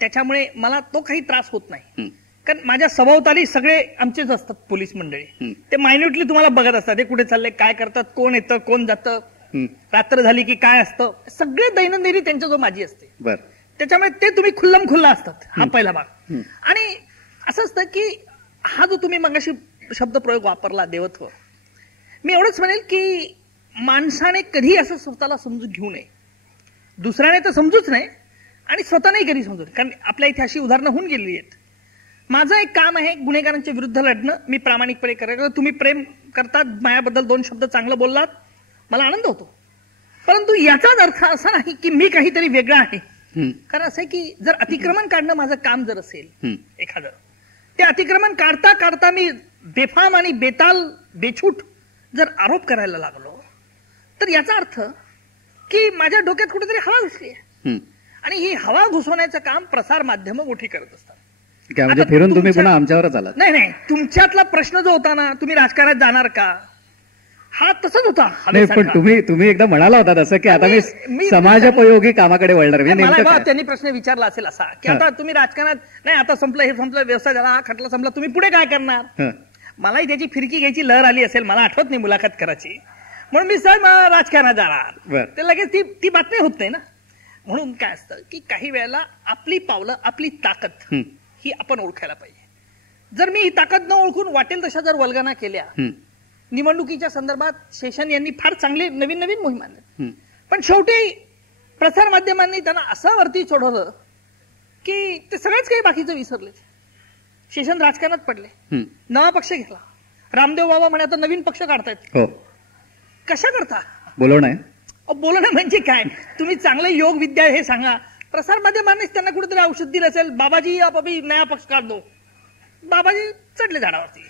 त्याच्यामुळे मला तो काही त्रास होत नाही. कारण माझ्या सभोवताली सगळे आमचेच असतात पोलीस मंडळी, ते मायन्युटली तुम्हाला बघत असतात, ते कुठे चालले, काय करतात, कोण येतं कोण जातं, रात्र झाली की काय असतं, सगळे दैनंदिनी त्यांच्या जो माझी असते. त्याच्यामुळे ते तुम्ही खुल्लम खुल्ला असतात. हा पहिला भाग. आणि असं असतं की हा जो तुम्ही मगाशी शब्दप्रयोग वापरला देवत्व, मी एवढंच म्हणेल की माणसाने कधी असं स्वतःला समजून घेऊ नये, दुसऱ्याने तर समजूच नाही आणि स्वतःलाही कधी समजू नये. कारण आपल्या इथे अशी उदाहरणं होऊन गेलेली आहेत. माझं एक काम आहे गुन्हेगारांच्या विरुद्ध लढणं, मी प्रामाणिकपणे करायचं. तुम्ही प्रेम करतात, माझ्याबद्दल दोन शब्द चांगलं बोललात, मला आनंद होतो. परंतु याचाच अर्थ असा नाही की मी काहीतरी वेगळं आहे. कारण असं आहे की जर अतिक्रमण काढणं माझं काम जर असेल एखादं, ते अतिक्रमण काढता काढता मी बेफाम आणि बेताल बेछूट जर आरोप करायला लागलो तर याचा अर्थ की माझ्या डोक्यात कुठेतरी हवा घुसली आहे. आणि ही हवा घुसवण्याचं काम प्रसार माध्यम मोठी करत असतात. म्हणजे फिरून तुम्ही पुन्हा आमच्यावरच आलात. नाही, तुमच्यातला प्रश्न जो होता ना, तुम्ही राजकारणात जाणार का, हा तसंच होता. पण तुम्ही एकदा म्हणाला होता तसं की आता मी समाजोपयोगी कामाकडे वळणार. मला त्यांनी प्रश्न विचारला असेल असा की आता तुम्ही राजकारणात नाही, आता संपलं, हे संपलं, व्यवसाय झाला, हा खटला संपला, तुम्ही पुढे काय करणार. मलाही त्याची फिरकी घ्यायची लहर आली असेल, मला आठवत नाही मुलाखत करायची, म्हणून मी सर राजकारणात जाणार, ते लगेच ती बातमी होत नाही ना. म्हणून काय असतं की काही वेळेला आपली पावलं, आपली ताकद ही आपण ओळखायला पाहिजे. जर मी ही ताकद न ओळखून वाटेल तशा जर वल्गना केल्या, निवडणुकीच्या संदर्भात शेषन यांनी फार चांगले नवीन नवीन मोहीम आणल्या, पण शेवटी प्रसार माध्यमांनी त्यांना असं वरती चढवलं की ते सगळेच काही बाकीचं विसरले. शेषन राजकारणात पडले, नवा पक्ष घेतला, रामदेव बाबा म्हणे आता नवीन पक्ष काढतायत. कशा करता बोलवणं म्हणजे काय, तुम्ही चांगलं योग विद्या हे सांगा. प्रसार माध्यमांनीच त्यांना कुठेतरी औषध दिलं असेल, बाबाजी आप अभी नया पक्ष काढ दो, बाबाजी चढले झाडावरती.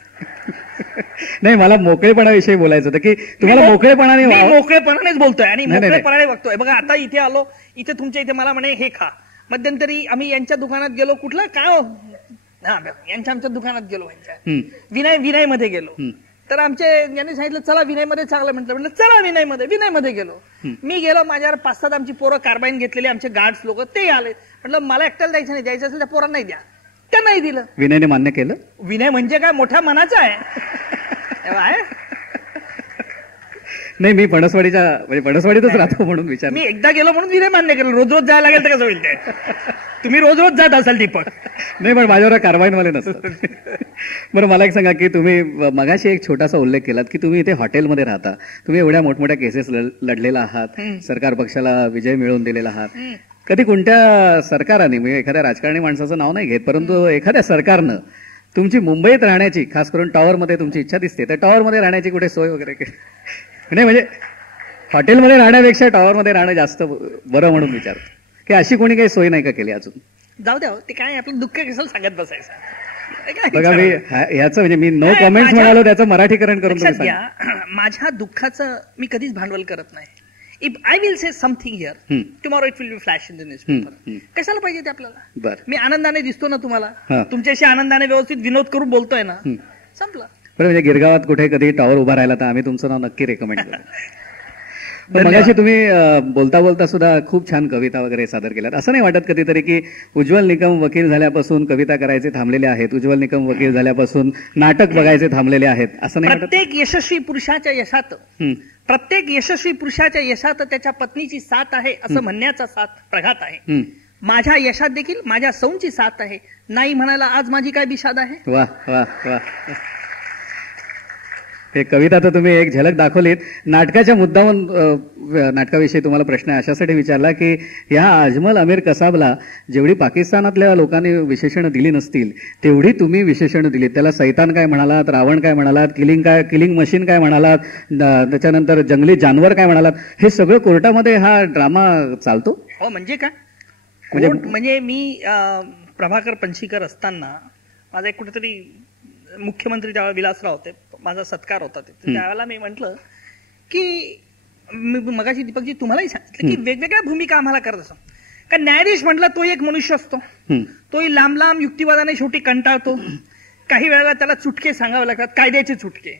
नाही, मला मोकळेपणाविषयी बोलायचं होतं की तुम्हाला मोकळेपणानेच बोलतोय आणि मोकळेपणाने बघतोय. बघा आता इथे आलो, इथे तुमच्या इथे मला म्हणे हे खा. मध्यंतरी आम्ही यांच्या दुकानात गेलो, कुठलं काय यांच्या आमच्या दुकानात गेलो, विनय मध्ये गेलो, तर आमचे यांनी सांगितलं चला विनयमध्ये चांगलं, म्हटलं चला विनयमध्ये गेलो. मी गेलो, माझ्यावर 5-7 आमची पोरं कार्बाईन घेतलेली, आमचे गार्ड्स लोक ते आले. म्हटलं मला एकट्याला द्यायचं नाही, द्यायचं असेल त्या पोरांना नाही द्या. त्या नाही दिलं. विनयने मान्य केलं. विनय म्हणजे काय मोठ्या मनाचा आहे. नाही, मी पणसवाडीतच राहतो म्हणून विचार. मी एकदा गेलो म्हणून विनय मान्य केलं, रोज जायला लागेल तर कसं होईल ते. तुम्ही रोज जात असाल दीपक. नाही, पण माझ्यावर कारवाईवाले नसतात. बरं, मला एक सांगा की तुम्ही मगाशी एक छोटासा उल्लेख केलात की तुम्ही इथे हॉटेलमध्ये राहता, तुम्ही एवढ्या मोठमोठ्या केसेस लढलेला आहात, सरकार पक्षाला विजय मिळवून दिलेला आहात. कधी कोणत्या सरकाराने, म्हणजे एखाद्या राजकारणी माणसाचं नाव नाही घेत, परंतु एखाद्या सरकारनं तुमची मुंबईत राहण्याची, खास करून टॉवरमध्ये तुमची इच्छा दिसते, तर टॉवरमध्ये राहण्याची कुठे सोय वगैरे नाही, म्हणजे हॉटेलमध्ये राहण्यापेक्षा टॉवरमध्ये राहणं जास्त बरं म्हणून विचारतो की अशी कोणी काही सोय नाही का केली अजून? जाऊ द्या, ते काय आपलं दुःख कशाला सांगत बसायचं. बघा, मी याचं म्हणजे मी नो कॉमेंट्स म्हणालो, त्याचं मराठीकरण करून माझ्या दुःखाचं मी कधीच भांडवल करत नाही. If I will say something here, tomorrow it will be flash in the newspaper. कशाला पाहिजे ते आपल्याला? मी आनंदाने दिसतो ना तुम्हाला, तुमच्याशी आनंदाने व्यवस्थित विनोद करून बोलतोय ना, संपलं. म्हणजे गिरगावात कुठे कधी टॉवर उभा राहिला तर आम्ही तुमचं नाव नक्की रेकमेंड करू. मगाशी तुम्ही बोलता बोलता सुद्धा खूप छान कविता वगैरे सादर केल्यात. असं नाही वाटत कधीतरी की उज्ज्वल निकम वकील झाल्यापासून कविता करायचे थांबलेले आहेत, उज्ज्वल निकम वकील झाल्यापासून नाटक बघायचे थांबलेले आहेत, असं नाही वाटत? प्रत्येक यशस्वी पुरुषाच्या यशात त्याच्या पत्नीची साथ आहे असं म्हणण्याचा साथ प्रघात आहे. माझ्या यशात देखील माझ्या सौंची साथ आहे, नाही म्हणायला आज माझी काय बिशाद आहे. वा वा वा. हे कविता तर तुम्ही एक झलक दाखवलीत. नाटकाच्या मुद्दाहून नाटकाविषयी तुम्हाला प्रश्न अशासाठी विचारला की ह्या अजमल अमीर कसाबला जेवढी पाकिस्तानातल्या लोकांनी विशेषणं दिली नसतील तेवढी तुम्ही विशेषणं दिलीत. त्याला सैतान काय म्हणालात, रावण काय म्हणालात, किलिंग मशीन काय म्हणालात, त्याच्यानंतर जंगली जानवर काय म्हणालात. हे सगळं कोर्टामध्ये हा ड्रामा चालतो. हो म्हणजे काय म्हणजे मी प्रभाकर पणशीकर असताना माझा एक कुठेतरी मुख्यमंत्री ज्यावेळेला विलासराव होते, माझा सत्कार होता तिथे, त्यावेळेला मी म्हटलं की मगाशी दीपकजी तुम्हालाही सांगितलं की वेगवेगळ्या भूमिका आम्हाला करत असतो. कारण न्यायाधीश म्हटलं तो एक मनुष्य असतो, तोही लांब लांब युक्तिवादाने शेवटी कंटाळतो. काही वेळेला त्याला चुटके सांगावे लागतात, कायद्याचे चुटके.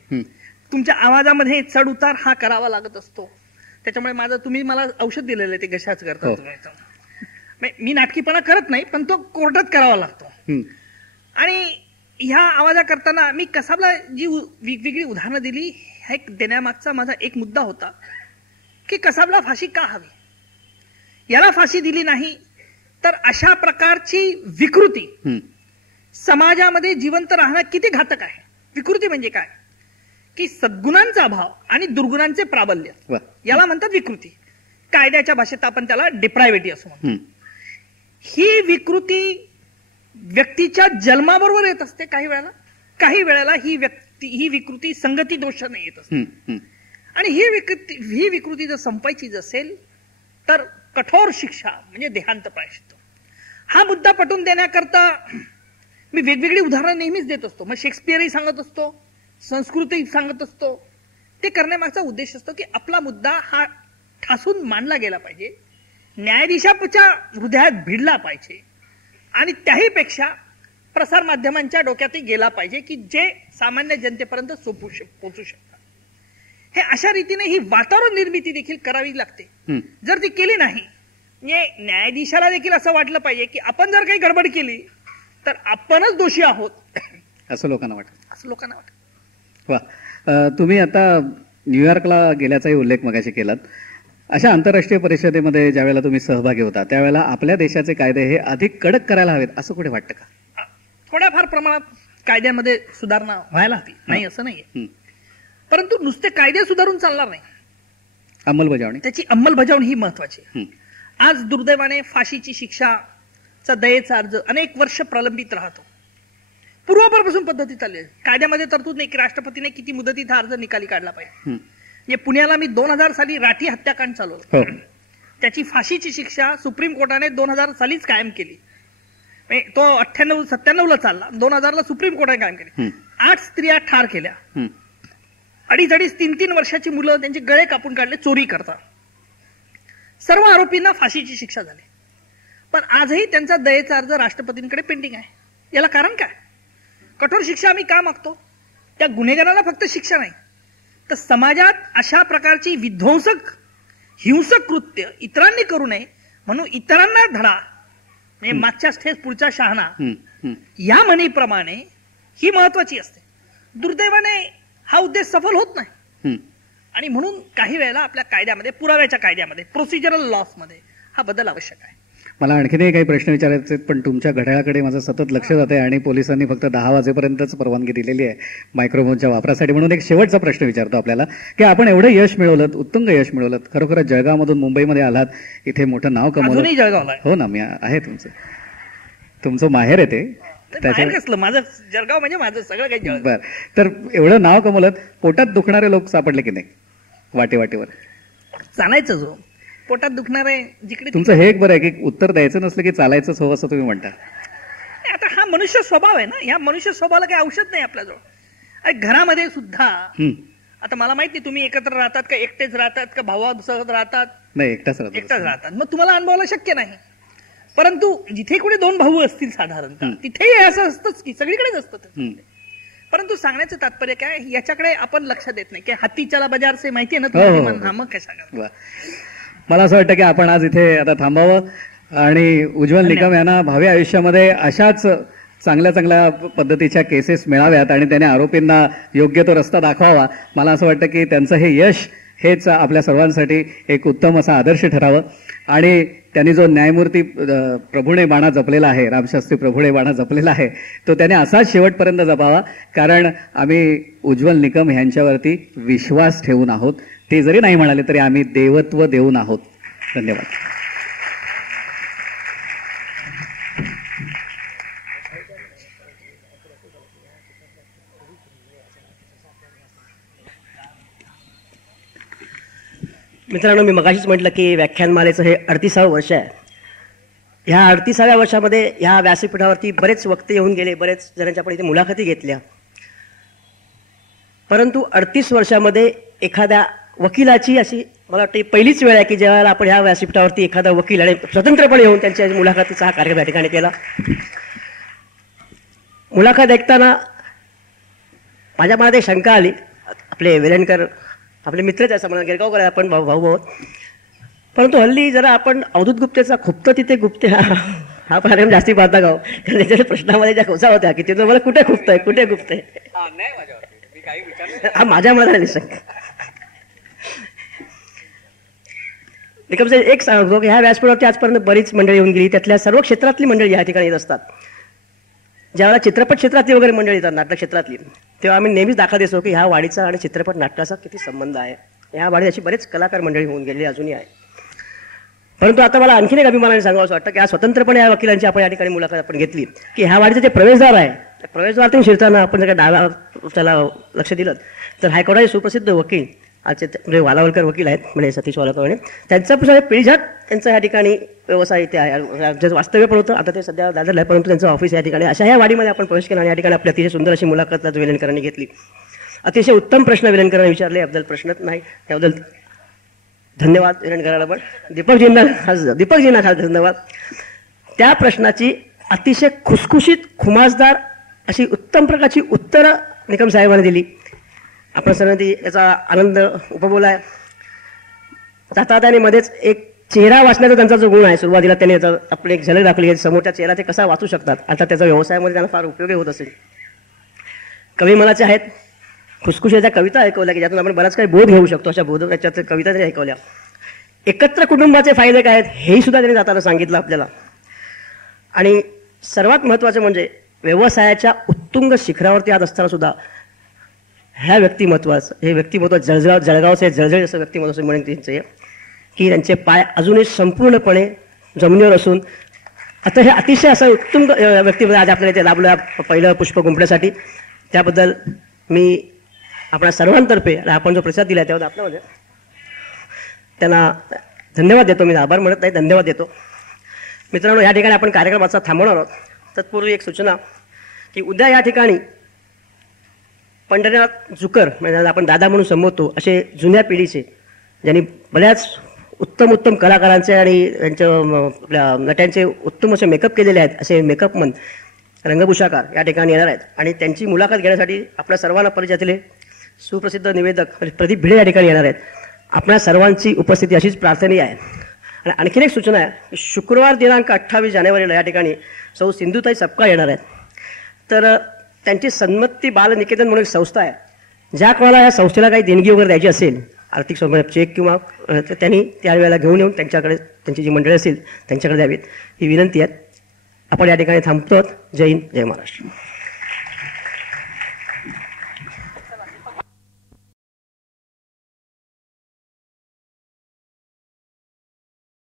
तुमच्या आवाजामध्ये चढ उतार हा करावा लागत असतो. त्याच्यामुळे तुम्ही मला औषध दिलेलं आहे ते घशाच करता. मी नाटकीपणा करत नाही, पण तो कोर्टात करावा लागतो. आणि ह्या आवाजा करताना मी कसाबला जी वेगवेगळी उदाहरणं दिली, ह्या देण्यामागचा माझा एक मुद्दा होता की कसाबला फाशी का हवी. याला फाशी दिली नाही तर अशा प्रकारची विकृती समाजामध्ये जिवंत राहणं किती घातक आहे. विकृती म्हणजे काय की सद्गुणांचा अभाव आणि दुर्गुणांचे प्राबल्य, याला म्हणतात विकृती. कायद्याच्या भाषेत आपण त्याला डिप्रायव्हिटी असं म्हणतो. ही विकृती व्यक्तीच्या जन्माबरोबर येत असते. काही वेळेला ही विकृती संगती दोषाने येत असते. आणि ही विकृती जर संपायची असेल तर कठोर शिक्षा म्हणजे देहांत प्रायश्चित्त. हा मुद्दा पटवून देण्याकरता मी वेगवेगळी उदाहरणं नेहमीच देत असतो. मग शेक्सपियरही सांगत असतो, संस्कृतही सांगत असतो. ते करण्यामागचा उद्देश असतो की आपला मुद्दा हा ठासून मांडला गेला पाहिजे, न्यायाधीशाच्या हृदयात भिडला पाहिजे आणि त्याहीपेक्षा प्रसार माध्यमांच्या डोक्यातही गेला पाहिजे की जे सामान्य जनतेपर्यंत पोहोचू शकतात. हे अशा रीतीने ही वातावरण निर्मिती देखील करावी लागते. जर ती केली नाही म्हणजे न्यायाधीशाला देखील असं वाटलं पाहिजे की आपण जर काही गडबड केली तर आपणच दोषी आहोत असं लोकांना वाटतं. वा. तुम्ही आता न्यूयॉर्कला गेल्याचाही उल्लेख मगाशी केलात. अशा आंतरराष्ट्रीय परिषदेमध्ये ज्यावेळेला तुम्ही सहभागी होता त्यावेळेला आपल्या देशाचे कायदे हे अधिक कडक करायला हवेत असं कुठे वाटतं का? थोड्याफार प्रमाणात कायद्यामध्ये सुधारणा व्हायला हवी, नाही असं नाहीये. परंतु नुसते कायदे सुधारून चालणार नाही, अंमलबजावणी, त्याची अंमलबजावणी ही महत्वाची. आज दुर्दैवाने फाशीची शिक्षाचा दयेचा अर्ज अनेक वर्ष प्रलंबित राहतो. पूर्वापारपासून पद्धती चालली आहे. कायद्यामध्ये तरतूद नाही की राष्ट्रपतीने किती मुदतीत हा अर्ज निकाली काढला पाहिजे. पुण्याला मी 2000 साली राठी हत्याकांड चालवलं. त्याची फाशीची शिक्षा सुप्रीम कोर्टाने 2000 सालीच कायम केली. तो 98-97 चालला, 2000 सुप्रीम कोर्टाने कायम केली. 8 स्त्रिया ठार केल्या, 2.5-3 वर्षाची मुलं त्यांचे गळे कापून काढले चोरी करता. सर्व आरोपींना फाशीची शिक्षा झाली. पण आजही त्यांचा दयेचा अर्ज राष्ट्रपतींकडे पेंडिंग आहे. याला कारण काय? कठोर शिक्षा आम्ही का मागतो? त्या गुन्हेगाराला फक्त शिक्षा नाही तर समाजात अशा प्रकारची विध्वंसक हिंसक कृत्य इतरांनी करू नये म्हणून इतरांना धडा, म्हणजे मागच्या स्टेज पुढच्या शहाणा, या म्हणीप्रमाणे ही महत्वाची असते. दुर्दैवाने हा उद्देश सफल होत नाही आणि म्हणून काही वेळेला आपल्या कायद्यामध्ये, पुराव्याच्या कायद्यामध्ये, प्रोसिजरल लॉस मध्ये हा बदल आवश्यक आहे. मला आणखीनही काही प्रश्न विचारायचे पण तुमच्या घड्याळाकडे माझं सतत लक्ष जात आहे आणि पोलिसांनी फक्त 10 वाजेपर्यंतच परवानगी दिलेली आहे मायक्रोफोनच्या वापरासाठी. म्हणून एक शेवटचा प्रश्न विचारतो आपल्याला की आपण एवढं यश मिळवलं, उत्तुंग यश मिळवलं, खरोखरच जळगावमधून मुंबईमध्ये आलात, इथे मोठं नाव कमवलं. जळगावला हो ना, मी आहे तुमचं माहेर आहे ते. माझं जळगाव म्हणजे माझं सगळं काही. बरं, तर एवढं नाव कमवलं, पोटात दुखणारे लोक सापडले की नाही वाटेवर? चालायचं जो पोटात दुखणारे जिकडे. तुमचं हे एक बरं आहे की उत्तर द्यायचं नसलं की चालायचंच हवं असं तुम्ही म्हणता. आता हा मनुष्य स्वभाव आहे ना, या मनुष्य स्वभावाला काही औषध नाही आपल्याजवळ. अरे घरामध्ये सुद्धा आता मला माहित नाही तुम्ही एकत्र राहतात का एकटेच राहतात का भावासोबत राहतात? नाही, एकटाच राहतात. मग तुम्हाला अनुभवायला शक्य नाही. परंतु जिथे कुठे 2 भाऊ असतील साधारणतः तिथेही असं असतंच की सगळीकडेच असतं. परंतु सांगण्याचं तात्पर्य काय, याच्याकडे आपण लक्ष देत नाही की हातीच्याला बाजार से माहिती आहे ना हो, हो, तुम्हाला, मग कशा. मला असं वाटतं की आपण आज इथे आता थांबावं आणि उज्ज्वल निकम यांना भावी आयुष्यामध्ये अशाच चांगल्या चांगल्या पद्धतीच्या केसेस मिळाव्यात आणि त्याने आरोपींना योग्य तो रस्ता दाखवावा. मला असं वाटतं की त्यांचं हे यश हेच आपल्या सर्वांसाठी एक उत्तम असा आदर्श ठरावं. आणि त्यांनी जो न्यायमूर्ती प्रभुणे बाणा जपलेला आहे, रामशास्त्री प्रभुणे बाणा जपलेला आहे, तो त्याने असाच शेवटपर्यंत जपावा. कारण आम्ही उज्ज्वल निकम यांच्यावरती विश्वास ठेवून आहोत. ते जरी नाही म्हणाले तरी आम्ही देवत्व देऊन आहोत. धन्यवाद. मित्रांनो, मी मगाशीच म्हटलं की व्याख्यानमालेचं हे 38वं वर्ष आहे. ह्या 38व्या वर्षामध्ये ह्या व्यासपीठावरती बरेच वक्ते येऊन गेले, बरेच जणांच्या आपण इथे मुलाखती घेतल्या. परंतु 38 वर्षामध्ये एखाद्या वकिलाची अशी मला वाटतं पहिलीच वेळ आहे की जेव्हा आपण ह्या व्यासपीठावरती एखादा वकील आणि स्वतंत्रपणे येऊन त्यांच्या मुलाखतीचा हा कार्यक्रम या ठिकाणी केला. मुलाखत ऐकताना माझ्या मनात एक शंका आली. आपले वेलणकर आपले मित्रच असं म्हणा, गिरगावकर आहे आपण, भाऊ भाऊ. परंतु हल्ली जरा आपण अवधूत गुप्तेचा खुपतं तिथे गुप्ते हा कार्यक्रम जास्ती पाहता गाव. कारण त्याच्या प्रश्नामध्ये ज्या खोसा होत्या की तिथं मला कुठे खुपतंय कुठे खुपतंय, हा माझ्या मनात आली शंका. एक सांगतो की ह्या व्यासपीठावरती आजपर्यंत बरीच मंडळी येऊन गेली. त्यातल्या सर्व क्षेत्रातली मंडळी या ठिकाणी येत असतात. ज्यावेळेला चित्रपट क्षेत्रातली वगैरे मंडळी येतात, नाटक क्षेत्रातली, तेव्हा आम्ही नेहमीच दाखवत देतो की ह्या वाडीचा आणि चित्रपट नाटकाचा किती संबंध आहे. ह्या वाडीत अशी बरेच कलाकार मंडळी होऊन गेलेली अजूनही आहे. परंतु आता मला आणखीन एक अभिमानाने सांगावं असं वाटतं की आज स्वतंत्रपणे या वकिलांची आपण या ठिकाणी मुलाखत आपण घेतली की ह्या वाडीचे जे प्रवेशद्वार आहे, त्या प्रवेशद्वारातून शिरताना आपण जर डाव्या त्याला लक्ष दिलं तर हायकोर्टाचे सुप्रसिद्ध वकील आजचे म्हणजे वालावलकर वकील आहेत, म्हणजे सतीश वालावकर म्हणे, त्यांचा पिढीजात त्यांचा या ठिकाणी व्यवसाय इथे आहे. जे वास्तव्य पण होतं, आता ते सध्या दादरला आहे, परंतु त्यांचं ऑफिस या ठिकाणी. अशा ह्या वाडीमध्ये आपण प्रवेश केला आणि या ठिकाणी आपली अतिशय सुंदर अशी मुलाखत आज वेलणकरांनी घेतली. अतिशय उत्तम प्रश्न वेलणकरांनी विचारले, याबद्दल प्रश्नच नाही, त्याबद्दल धन्यवाद वेलणकरांना. पण दीपकजींना खास धन्यवाद. त्या प्रश्नाची अतिशय खुसखुशीत खुमासदार अशी उत्तम प्रकारची उत्तरं निकम साहेबांनी दिली. आपण सर्वांनी याचा आनंद उपभोगला आहे. जाता आणि मध्येच एक चेहरा वाचण्याचा त्यांचा जो गुण आहे, सुरुवातीला त्यांनी याचा आपली एक झलक दाखवली, समोरच्या चेहरा ते कसा वाचू शकतात, आता त्याचा व्यवसायामध्ये त्यांना फार उपयोगी होत असेल. कवी मनाचे आहेत, खुसखुशीच्या कविता ऐकवल्या की ज्यातून आपण बराच काही बोध घेऊ शकतो, अशा बोध त्याच्यात कविता त्यांनी ऐकवल्या. एकत्र कुटुंबाचे फायदे काय आहेत हेही सुद्धा त्यांनी जाताना सांगितलं आपल्याला. आणि सर्वात महत्त्वाचं म्हणजे व्यवसायाच्या उत्तुंग शिखरावरती आज असताना सुद्धा ह्या व्यक्तिमत्वाचं, हे व्यक्तिमत्व जळगावचे जळजळ असं व्यक्तिमत्व असं म्हणेन त्यांचे, की त्यांचे पाय अजूनही संपूर्णपणे जमिनीवर असून आता हे अतिशय असं उत्तम व्यक्तिमत्व आज आपल्याला इथे लाभलं पहिलं पुष्प गुंफण्यासाठी. त्याबद्दल मी आपल्या सर्वांतर्फे आपण जो प्रसाद दिला त्याबद्दल आपल्यामध्ये त्यांना धन्यवाद देतो. मी आभार म्हणत नाही, धन्यवाद देतो. मित्रांनो, या ठिकाणी आपण कार्यक्रमाचा थांबवणार आहोत. तत्पूर्वी एक सूचना की उद्या या ठिकाणी पंढरीनाथ जुकर, म्हणजे आपण दादा म्हणून संबोधतो, असे जुन्या पिढीचे ज्यांनी बऱ्याच उत्तम कलाकारांचे आणि त्यांच्या आपल्या नट्यांचे उत्तम असे मेकअप केलेले आहेत, असे मेकअपमन रंगभूषाकार या ठिकाणी येणार आहेत. आणि त्यांची मुलाखत घेण्यासाठी आपल्या सर्वांना परिचयातले सुप्रसिद्ध निवेदक प्रदीप भिडे या ठिकाणी येणार आहेत. आपल्या सर्वांची उपस्थिती अशीच प्रार्थनीय आहे. आणि आणखीन एक सूचना आहे, शुक्रवार दिनांक 28 जानेवारीला या ठिकाणी सौ सिंधुताई सपकाळ येणार आहेत. तर त्यांची सन्मती बाल निकेतन म्हणून एक संस्था आहे, ज्या कोणाला या संस्थेला काही देणगी वगैरे द्यायची असेल, आर्थिक स्वरूपात चेक किंवा त्यांनी त्यावेळेला घेऊन येऊन त्यांच्याकडे त्यांची जी मंडळी असेल त्यांच्याकडे द्यावीत ही विनंती आहे. आपण या ठिकाणी थांबतो. जय हिंद, जय महाराष्ट्र.